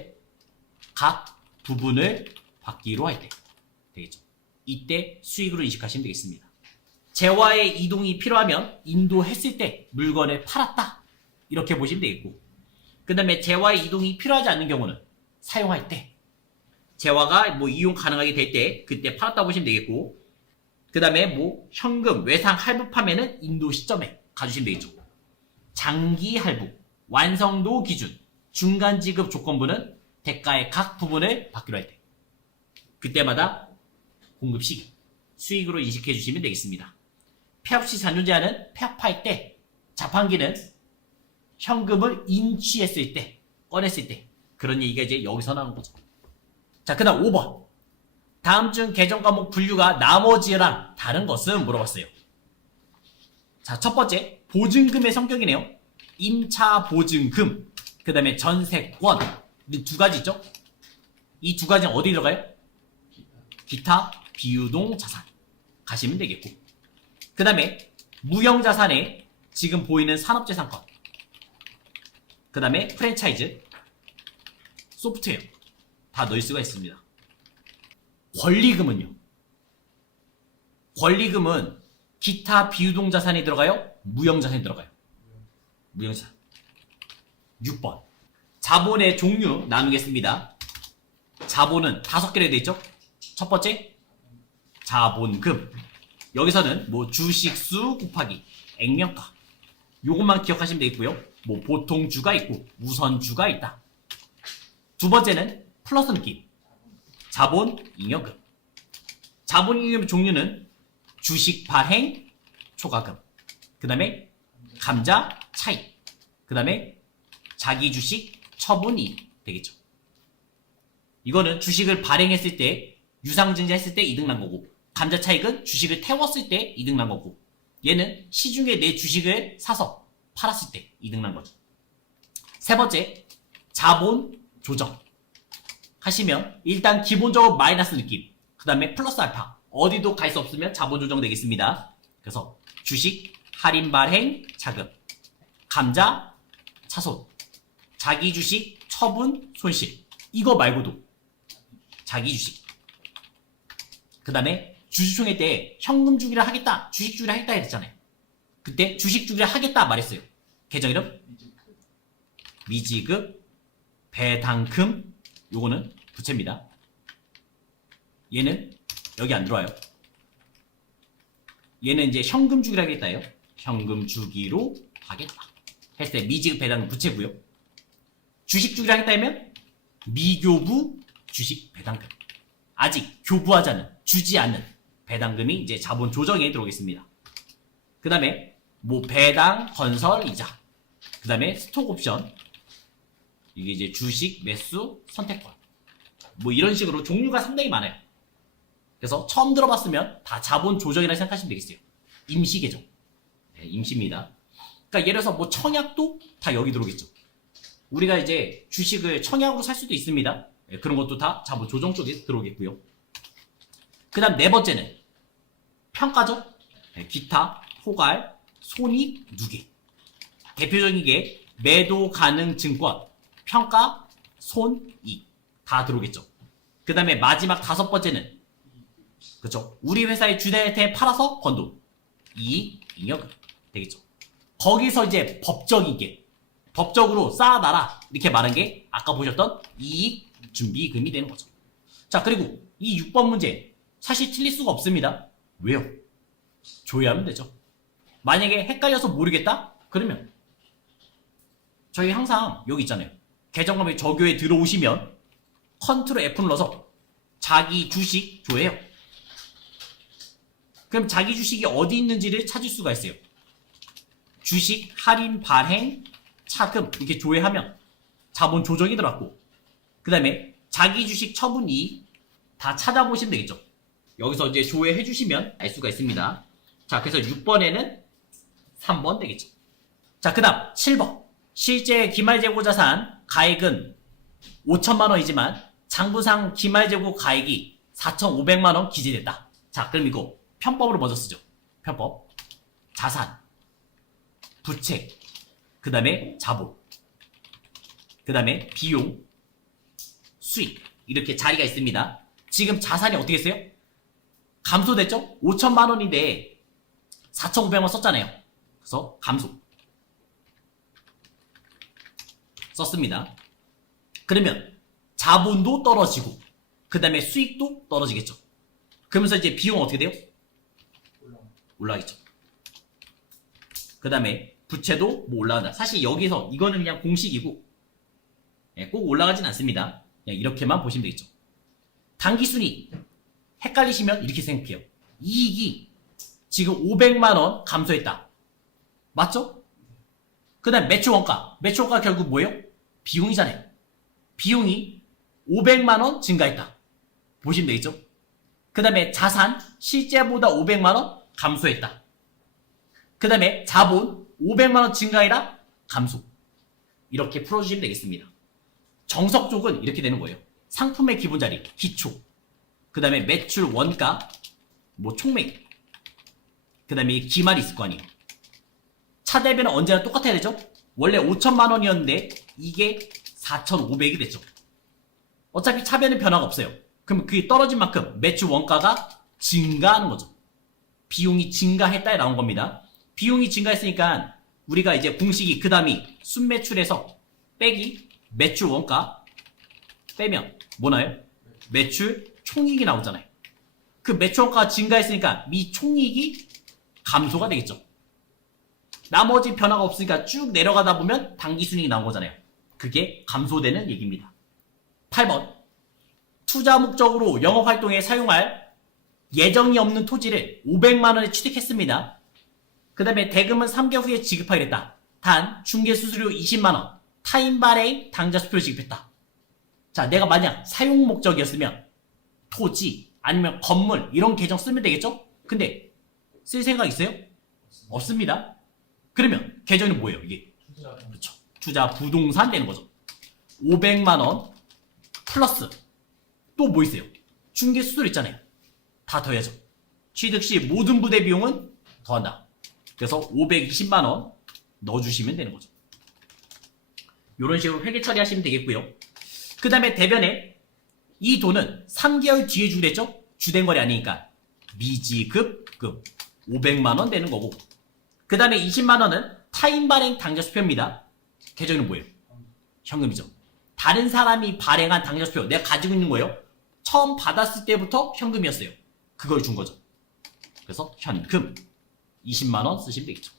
각 부분을 받기로 할 때 되겠죠. 이때 수익으로 인식하시면 되겠습니다. 재화의 이동이 필요하면 인도했을 때 물건을 팔았다 이렇게 보시면 되겠고, 그 다음에 재화의 이동이 필요하지 않는 경우는 사용할 때, 재화가 뭐 이용 가능하게 될 때 그때 팔았다 보시면 되겠고, 그 다음에 뭐 현금, 외상, 할부 판매는 인도 시점에 가주시면 되겠죠. 장기 할부, 완성도 기준, 중간 지급 조건부는 대가의 각 부분을 받기로 할 때, 그때마다 공급 시기, 수익으로 인식해 주시면 되겠습니다. 폐업시 잔존제한은 폐업할 때, 자판기는 현금을 인취했을 때, 꺼냈을 때, 그런 얘기가 이제 여기서 나오는 거죠. 자, 그 다음 5번. 다음 중 개정 과목 분류가 나머지랑 다른 것은 물어봤어요. 자, 첫 번째, 보증금의 성격이네요. 임차 보증금, 그 다음에 전세권, 두 가지 있죠? 이 두 가지는 어디 들어가요? 기타 비유동 자산 가시면 되겠고, 그 다음에 무형자산에 지금 보이는 산업재산권, 그 다음에 프랜차이즈, 소프트웨어 다 넣을 수가 있습니다. 권리금은요? 권리금은 기타 비유동 자산이 들어가요? 무형자산이 들어가요? 무형자산. 6번. 자본의 종류 나누겠습니다. 자본은 5개로 되어 있죠? 첫 번째, 자본금. 여기서는 뭐 주식수 곱하기 액면가. 요것만 기억하시면 되겠고요. 뭐 보통주가 있고 우선주가 있다. 두 번째는 플러스 느낌. 자본잉여금. 자본잉여금 종류는 주식 발행, 초과금, 그 다음에 감자 차익, 그 다음에 자기 주식 처분이익 되겠죠. 이거는 주식을 발행했을 때, 유상증자했을 때 이득 난 거고, 감자 차익은 주식을 태웠을 때 이득 난 거고, 얘는 시중에 내 주식을 사서 팔았을 때 이득 난 거죠. 세 번째, 자본 조정 하시면 일단 기본적으로 마이너스 느낌, 그 다음에 플러스 알파, 어디도 갈 수 없으면 자본 조정 되겠습니다. 그래서 주식, 할인 발행, 자금, 감자, 차손, 자기 주식, 처분, 손실. 이거 말고도 자기 주식. 그 다음에 주주총회 때 현금 주기를 하겠다, 주식 주기를 하겠다 했잖아요. 그때 주식 주기를 하겠다 말했어요. 계정 이름? 미지급, 배당금, 요거는 부채입니다. 얘는 여기 안 들어와요. 얘는 이제 현금 주기를 하겠다예요. 현금 주기로 하겠다 했을 때 미지급 배당금 부채고요. 주식 주기를 하겠다 하면 미교부 주식 배당금. 아직 교부하지 않은, 주지 않는 배당금이 이제 자본 조정에 들어오겠습니다. 그 다음에 뭐 배당, 건설, 이자. 그 다음에 스톡 옵션. 이게 이제 주식, 매수, 선택권. 뭐 이런 식으로 종류가 상당히 많아요. 그래서 처음 들어봤으면 다 자본 조정이라 생각하시면 되겠어요. 임시 계정. 네, 임시입니다. 그러니까 예를 들어서 뭐 청약도 다 여기 들어오겠죠. 우리가 이제 주식을 청약으로 살 수도 있습니다. 네, 그런 것도 다 자본 조정 쪽에 들어오겠고요. 그 다음 네 번째는 평가죠. 네, 기타, 포괄, 손익, 누계. 대표적인 게 매도 가능 증권, 평가, 손익 다 들어오겠죠. 그 다음에 마지막 다섯 번째는 그렇죠. 우리 회사의 주대한테 팔아서 건 돈, 이익, 잉여금 되겠죠. 거기서 이제 법적인 게 법적으로 쌓아놔라 이렇게 말한 게 아까 보셨던 이익 준비금이 되는 거죠. 자, 그리고 이 6번 문제 사실 틀릴 수가 없습니다. 왜요? 조회하면 되죠. 만약에 헷갈려서 모르겠다? 그러면 저희 항상 여기 있잖아요. 계정감에 저교에 들어오시면 컨트롤 F 눌러서 자기 주식 조회해요. 그럼 자기 주식이 어디 있는지를 찾을 수가 있어요. 주식, 할인, 발행, 차금 이렇게 조회하면 자본 조정이 들어갔고 그 다음에 자기 주식 처분 이익 다 찾아보시면 되겠죠. 여기서 이제 조회해 주시면 알 수가 있습니다. 자, 그래서 6번에는 3번 되겠죠. 자, 그 다음 7번 실제 기말재고자산 가액은 5천만 원이지만 장부상 기말재고 가액이 4,500만 원 기재됐다. 자, 그럼 이거 편법으로 먼저 쓰죠. 편법. 자산, 부채, 그 다음에 자본, 그 다음에 비용, 수익 이렇게 자리가 있습니다. 지금 자산이 어떻게 했어요? 감소됐죠? 5천만 원인데 4,500만 원 썼잖아요. 그래서 감소 썼습니다. 그러면 자본도 떨어지고 그 다음에 수익도 떨어지겠죠. 그러면서 이제 비용은 어떻게 돼요? 올라가겠죠. 그 다음에 부채도 뭐 올라간다. 사실 여기서 이거는 그냥 공식이고 꼭 올라가진 않습니다. 그냥 이렇게만 보시면 되겠죠. 당기순이익 헷갈리시면 이렇게 생각해요. 이익이 지금 500만원 감소했다. 맞죠? 그 다음 매출원가. 매출원가 결국 뭐예요? 비용이잖아요. 비용이 500만원 증가했다. 보시면 되겠죠? 그 다음에 자산 실제보다 500만원 감소했다. 그 다음에 자본 500만원 증가해라 감소. 이렇게 풀어주시면 되겠습니다. 정석 쪽은 이렇게 되는 거예요. 상품의 기본자리, 기초. 그 다음에 매출 원가, 뭐 총매입. 그 다음에 기말이 있을 거 아니에요. 차대비는 언제나 똑같아야 되죠? 원래 5천만 원이었는데 이게 4,500이 됐죠. 어차피 차변은 변화가 없어요. 그럼 그게 떨어진 만큼 매출 원가가 증가하는 거죠. 비용이 증가했다에 나온 겁니다. 비용이 증가했으니까 우리가 이제 공식이 그 다음이 순매출에서 빼기 매출 원가 빼면 뭐 나요? 매출 총이익이 나오잖아요. 그 매출 원가가 증가했으니까 미 총이익이 감소가 되겠죠. 나머지 변화가 없으니까 쭉 내려가다 보면 당기순이익이 나온 거잖아요. 그게 감소되는 얘기입니다. 8번 투자 목적으로 영업활동에 사용할 예정이 없는 토지를 500만원에 취득했습니다. 그 다음에 대금은 3개월 후에 지급하겠다. 단 중개수수료 20만원 타인 발행 당좌 수표를 지급했다. 자, 내가 만약 사용 목적이었으면 토지 아니면 건물 이런 계정 쓰면 되겠죠? 근데 쓸 생각 있어요? 없습니다. 그러면 계정이 뭐예요? 이게 그렇죠. 투자 부동산 되는 거죠. 500만원 플러스 또 뭐 있어요? 중개수수료 있잖아요. 다 더해야죠. 취득 시 모든 부대 비용은 더한다. 그래서 520만원 넣어주시면 되는 거죠. 이런 식으로 회계 처리하시면 되겠고요. 그 다음에 대변에 이 돈은 3개월 뒤에 주랬죠? 주된 거래 아니니까 미지급급 500만원 되는 거고, 그 다음에 20만원은 타인 발행 당좌수표입니다. 계정은 뭐예요? 현금이죠. 다른 사람이 발행한 당좌수표 내가 가지고 있는 거예요. 처음 받았을 때부터 현금이었어요. 그걸 준 거죠. 그래서 현금 20만원 쓰시면 되겠죠.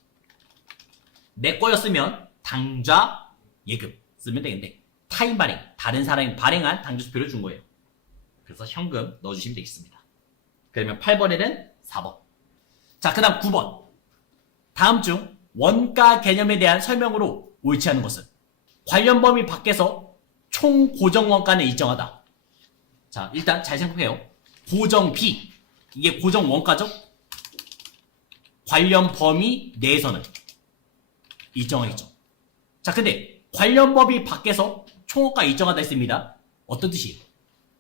내 거였으면 당좌 예금 쓰면 되겠는데 타인 발행, 다른 사람이 발행한 당좌수표를 준 거예요. 그래서 현금 넣어주시면 되겠습니다. 그러면 8번에는 4번. 자, 그 다음 9번. 다음 중 원가 개념에 대한 설명으로 옳지 않은 것은 관련 범위 밖에서 총 고정 원가는 일정하다. 자, 일단 잘 생각해요. 고정비, 이게 고정 원가죠? 관련 범위 내에서는 일정하겠죠. 자, 근데 관련 범위 밖에서 총원가 일정하다 했습니다. 어떤 뜻이에요?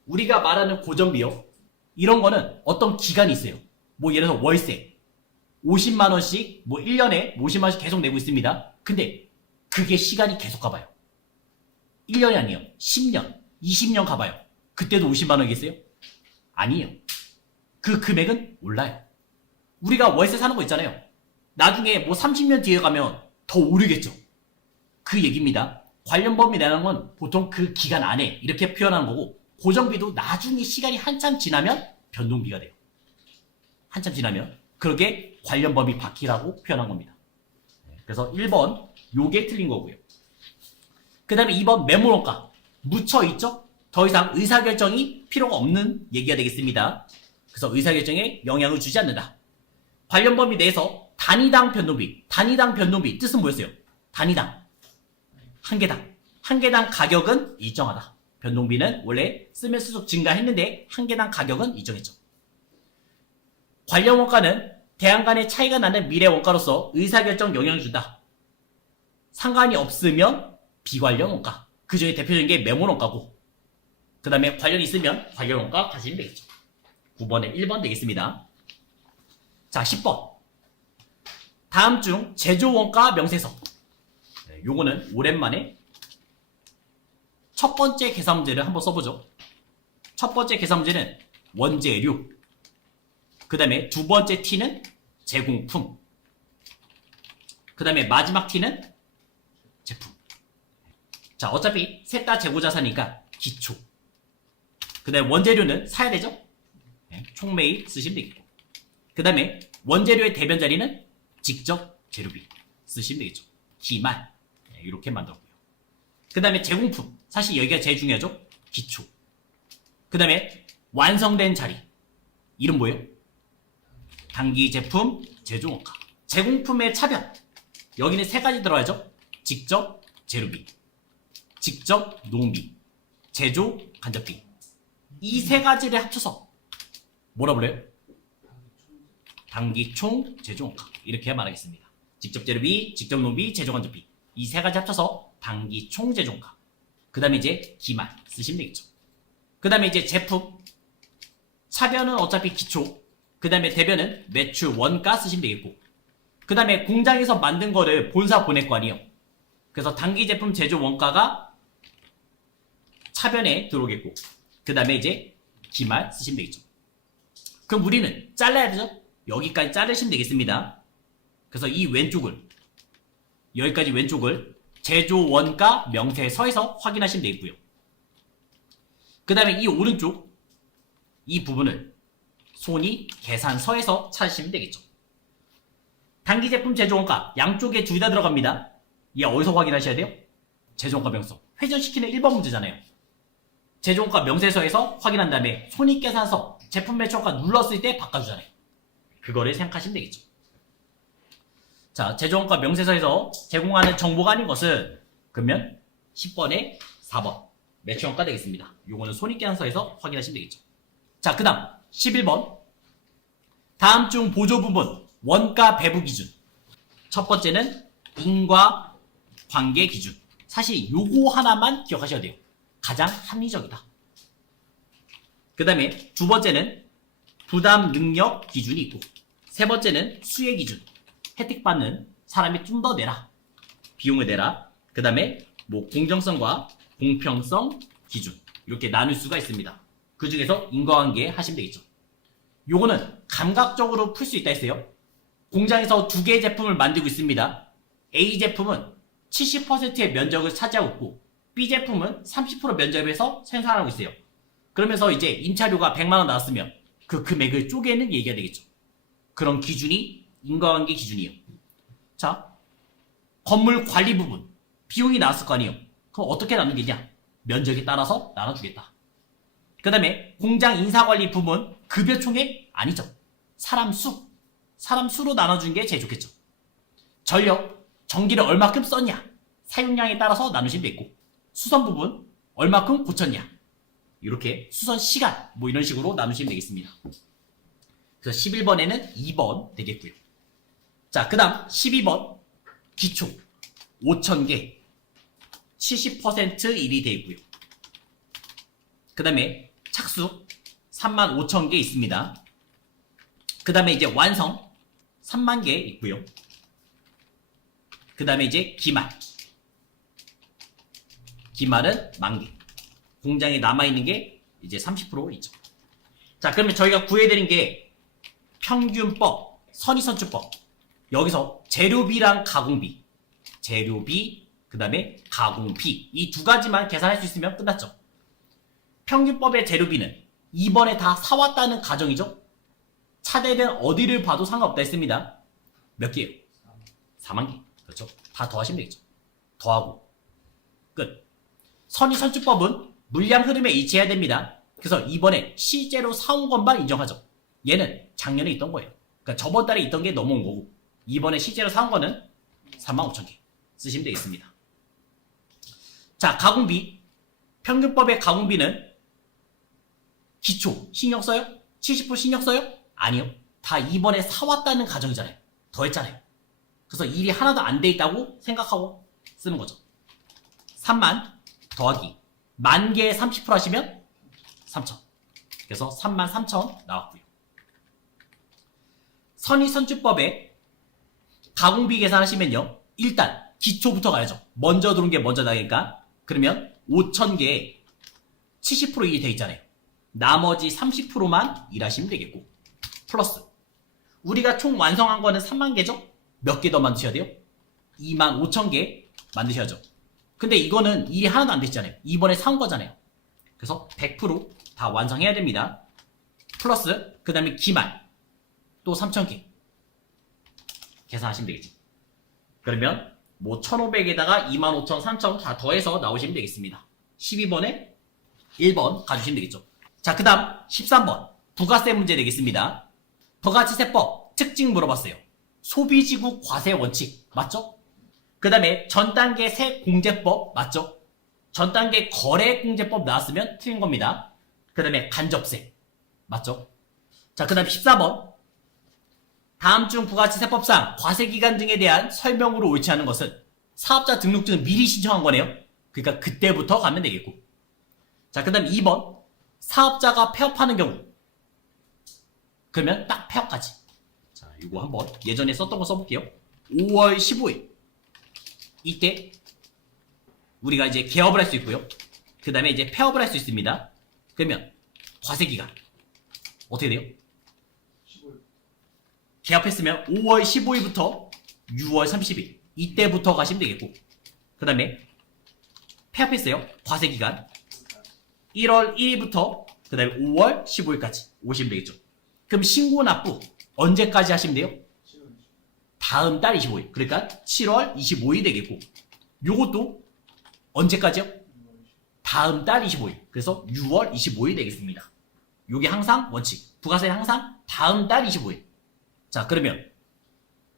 우리가 말하는 고정비요, 이런 거는 어떤 기간이 있어요. 뭐 예를 들어서 월세 50만원씩 뭐 1년에 50만원씩 계속 내고 있습니다. 근데 그게 시간이 계속 가봐요. 1년이 아니에요. 10년, 20년 가봐요. 그때도 50만원이겠어요? 아니에요. 그 금액은 올라요. 우리가 월세 사는 거 있잖아요. 나중에 뭐 30년 뒤에 가면 더 오르겠죠. 그 얘기입니다. 관련 범위 내는 건 보통 그 기간 안에 이렇게 표현하는 거고, 고정비도 나중에 시간이 한참 지나면 변동비가 돼요. 한참 지나면. 그렇게 관련 범위 밖이라고 표현한 겁니다. 그래서 1번 요게 틀린 거고요. 그 다음에 2번 매몰원가 묻혀있죠? 더 이상 의사결정이 필요가 없는 얘기가 되겠습니다. 그래서 의사결정에 영향을 주지 않는다. 관련 범위 내에서 단위당 변동비, 단위당 변동비 뜻은 뭐였어요? 단위당 한 개당 가격은 일정하다. 변동비는 원래 쓰면 쓸수록 증가했는데 한 개당 가격은 일정했죠. 관련 원가는 대안 간의 차이가 나는 미래 원가로서 의사결정 영향을 준다. 상관이 없으면 비관련 원가, 그 중에 대표적인 게 매몰 원가고, 그 다음에 관련이 있으면 관련 원가 가시면 되겠죠. 9번에 1번 되겠습니다. 자, 10번. 다음 중 제조 원가 명세서. 요거는 오랜만에 첫 번째 계산 문제를 한번 써보죠. 첫 번째 계산 문제는 원재료, 그 다음에 두 번째 T는 제공품, 그 다음에 마지막 T는 제품. 자, 어차피 셋 다 재고자산이니까 기초, 그 다음에 원재료는 사야 되죠? 총매입 쓰시면 되겠고, 그 다음에 원재료의 대변 자리는 직접 재료비 쓰시면 되겠죠. 기말 이렇게 만들었고요. 그 다음에 제공품, 사실 여기가 제일 중요하죠. 기초. 그 다음에 완성된 자리, 이름 뭐예요? 단기 제품 제조원가. 제공품의 차별, 여기는 세 가지 들어가죠. 직접 재료비, 직접 노무비, 제조 간접비. 이 세 가지를 합쳐서 뭐라 불러요? 단기 총 제조원가, 이렇게 말하겠습니다. 직접 재료비, 직접 노무비, 제조 간접비, 이 세 가지 합쳐서 단기 총 제조원가. 그 다음에 이제 기말 쓰시면 되겠죠. 그 다음에 이제 제품, 차변은 어차피 기초, 그 다음에 대변은 매출 원가 쓰시면 되겠고, 그 다음에 공장에서 만든 거를 본사 보낼 거 아니에요. 그래서 단기 제품 제조 원가가 차변에 들어오겠고, 그 다음에 이제 기말 쓰시면 되겠죠. 그럼 우리는 잘라야 되죠? 여기까지 자르시면 되겠습니다. 그래서 이 왼쪽을, 여기까지 왼쪽을 제조 원가 명세서에서 확인하시면 되겠고요. 그 다음에 이 오른쪽, 이 부분을 손익 계산서에서 찾으시면 되겠죠. 단기 제품 제조 원가 양쪽에 둘 다 들어갑니다. 이게 어디서 확인하셔야 돼요? 제조 원가 명세서. 회전시키는 1번 문제잖아요. 제조 원가 명세서에서 확인한 다음에 손익 계산서 제품 매출 원가 눌렀을 때 바꿔주잖아요. 그거를 생각하시면 되겠죠. 자, 제조 원가 명세서에서 제공하는 정보가 아닌 것은, 그러면 10번에 4번 매출 원가 되겠습니다. 요거는 손익 계산서에서 확인하시면 되겠죠. 자, 그 다음 11번. 다음 중 보조 부분 원가 배부 기준. 첫 번째는 인과 관계 기준. 사실 요거 하나만 기억하셔야 돼요. 가장 합리적이다. 그 다음에 두 번째는 부담 능력 기준이 있고, 세 번째는 수혜 기준, 혜택 받는 사람이 좀 더 내라. 비용을 내라. 그 다음에 뭐 공정성과 공평성 기준 이렇게 나눌 수가 있습니다. 그 중에서 인과관계 하시면 되겠죠. 요거는 감각적으로 풀 수 있다 했어요. 공장에서 두 개의 제품을 만들고 있습니다. A 제품은 70%의 면적을 차지하고 있고 B 제품은 30% 면적에서 생산하고 있어요. 그러면서 이제 임차료가 100만원 나왔으면 그 금액을 쪼개는 얘기가 되겠죠. 그런 기준이 인과관계 기준이에요. 자, 건물 관리 부분 비용이 나왔을 거 아니에요. 그럼 어떻게 나누겠냐? 면적에 따라서 나눠주겠다. 그 다음에 공장 인사관리 부문 급여 총액 아니죠. 사람 수로 나눠주는 게 제일 좋겠죠. 전력, 전기를 얼마큼 썼냐 사용량에 따라서 나누시면 되고 수선 부분 얼마큼 고쳤냐 이렇게 수선 시간 뭐 이런 식으로 나누시면 되겠습니다. 그래서 11번에는 2번 되겠고요. 자, 그 다음 12번 기초 5,000개 70% 일이 되어 있고요. 그 다음에 착수 35,000개 있습니다. 그 다음에 이제 완성 3만 개 있고요. 그 다음에 이제 기말은 10,000개. 공장에 남아있는 게 이제 30% 있죠. 자, 그러면 저희가 구해드린 게 평균법, 선의선출법. 여기서 재료비랑 가공비, 그 다음에 가공비 이 두 가지만 계산할 수 있으면 끝났죠. 평균법의 재료비는 이번에 다 사왔다는 가정이죠. 차대는 어디를 봐도 상관없다 했습니다. 몇 개예요? 4만 개. 그렇죠. 다 더하시면 되겠죠. 더하고 끝. 선의선출법은 물량 흐름에 일치해야 됩니다. 그래서 이번에 실제로 사온 것만 인정하죠. 얘는 작년에 있던 거예요. 그러니까 저번 달에 있던 게 넘어온 거고 이번에 실제로 사온 거는 35,000개 쓰시면 되겠습니다. 자, 가공비. 평균법의 가공비는 기초 신경 써요? 70% 신경 써요? 아니요. 다 이번에 사왔다는 가정이잖아요. 더했잖아요. 그래서 일이 하나도 안 돼 있다고 생각하고 쓰는 거죠. 3만 더하기 10,000개에 30% 하시면 3,000. 그래서 33,000 나왔고요. 선의선출법에 가공비 계산하시면요. 일단 기초부터 가야죠. 먼저 들어온 게 먼저 나가니까. 그러면 5,000개에 70% 일이 돼 있잖아요. 나머지 30%만 일하시면 되겠고. 플러스 우리가 총 완성한 거는 3만 개죠? 몇 개 더 만드셔야 돼요? 25,000개 만드셔야죠. 근데 이거는 일이 하나도 안 됐잖아요. 이번에 사온 거잖아요. 그래서 100% 다 완성해야 됩니다. 플러스 그 다음에 기말 또 3,000개 계산하시면 되겠죠. 그러면 뭐 1,500에다가 25,000, 3,000 다 더해서 나오시면 되겠습니다. 12번에 1번 가주시면 되겠죠. 자, 그 다음 13번 부가세 문제 되겠습니다. 부가치세법 특징 물어봤어요. 소비지구 과세 원칙 맞죠? 그 다음에 전단계 세공제법 맞죠? 전단계 거래공제법 나왔으면 틀린 겁니다. 그 다음에 간접세 맞죠? 자, 그 다음 14번 다음 중 부가치세법상 과세기간 등에 대한 설명으로 옳지 않은 것은 사업자 등록증을 미리 신청한 거네요. 그러니까 그때부터 가면 되겠고. 자, 그 다음 2번 사업자가 폐업하는 경우 그러면 딱 폐업까지. 자, 이거 한번 예전에 썼던 거 써볼게요. 5월 15일 이때 우리가 이제 개업을 할 수 있고요. 그 다음에 이제 폐업을 할 수 있습니다. 그러면 과세기간 어떻게 돼요? 15일. 개업했으면 5월 15일부터 6월 30일 이때부터 가시면 되겠고, 그 다음에 폐업했어요. 과세기간 1월 1일부터 그 다음에 5월 15일까지 오시면 되겠죠. 그럼 신고 납부 언제까지 하시면 돼요? 다음 달 25일. 그러니까 7월 25일 되겠고, 요것도 언제까지요? 다음 달 25일. 그래서 6월 25일 되겠습니다. 요게 항상 원칙. 부가세는 항상 다음 달 25일. 자, 그러면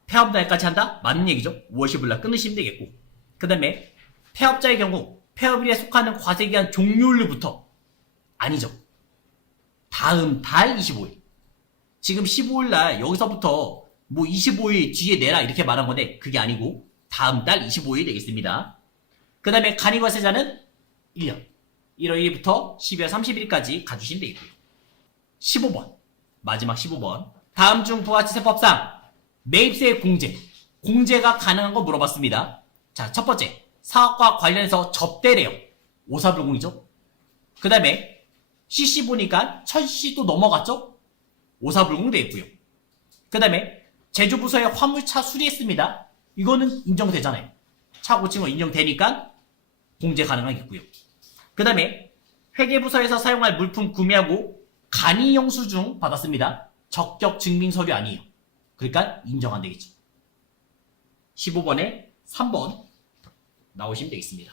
폐업 날까지 한다? 맞는 얘기죠. 5월 15일 날 끊으시면 되겠고, 그 다음에 폐업자의 경우 폐업일에 속하는 과세기간 종료일부터 아니죠. 다음 달 25일. 지금 15일 날 여기서부터 뭐 25일 뒤에 내라 이렇게 말한 건데 그게 아니고 다음 달 25일 되겠습니다. 그 다음에 간이과세자는 1년 1월 1일부터 12월 30일까지 가주시면 되겠고요. 15번 마지막 15번 다음 중 부가치세법상 매입세 공제 공제가 가능한 거 물어봤습니다. 자, 첫 번째. 사업과 관련해서 접대래요. 오사불공이죠. 그 다음에 CC 보니까 1000cc도 넘어갔죠? 오사불공 되겠고요. 그 다음에 제조부서에 화물차 수리했습니다. 이거는 인정되잖아요. 차 고친 거 인정되니까 공제 가능하겠고요. 그 다음에 회계부서에서 사용할 물품 구매하고 간이 영수증 받았습니다. 적격 증빙 서류 아니에요. 그러니까 인정 안 되겠죠. 15번에 3번 나오시면 되겠습니다.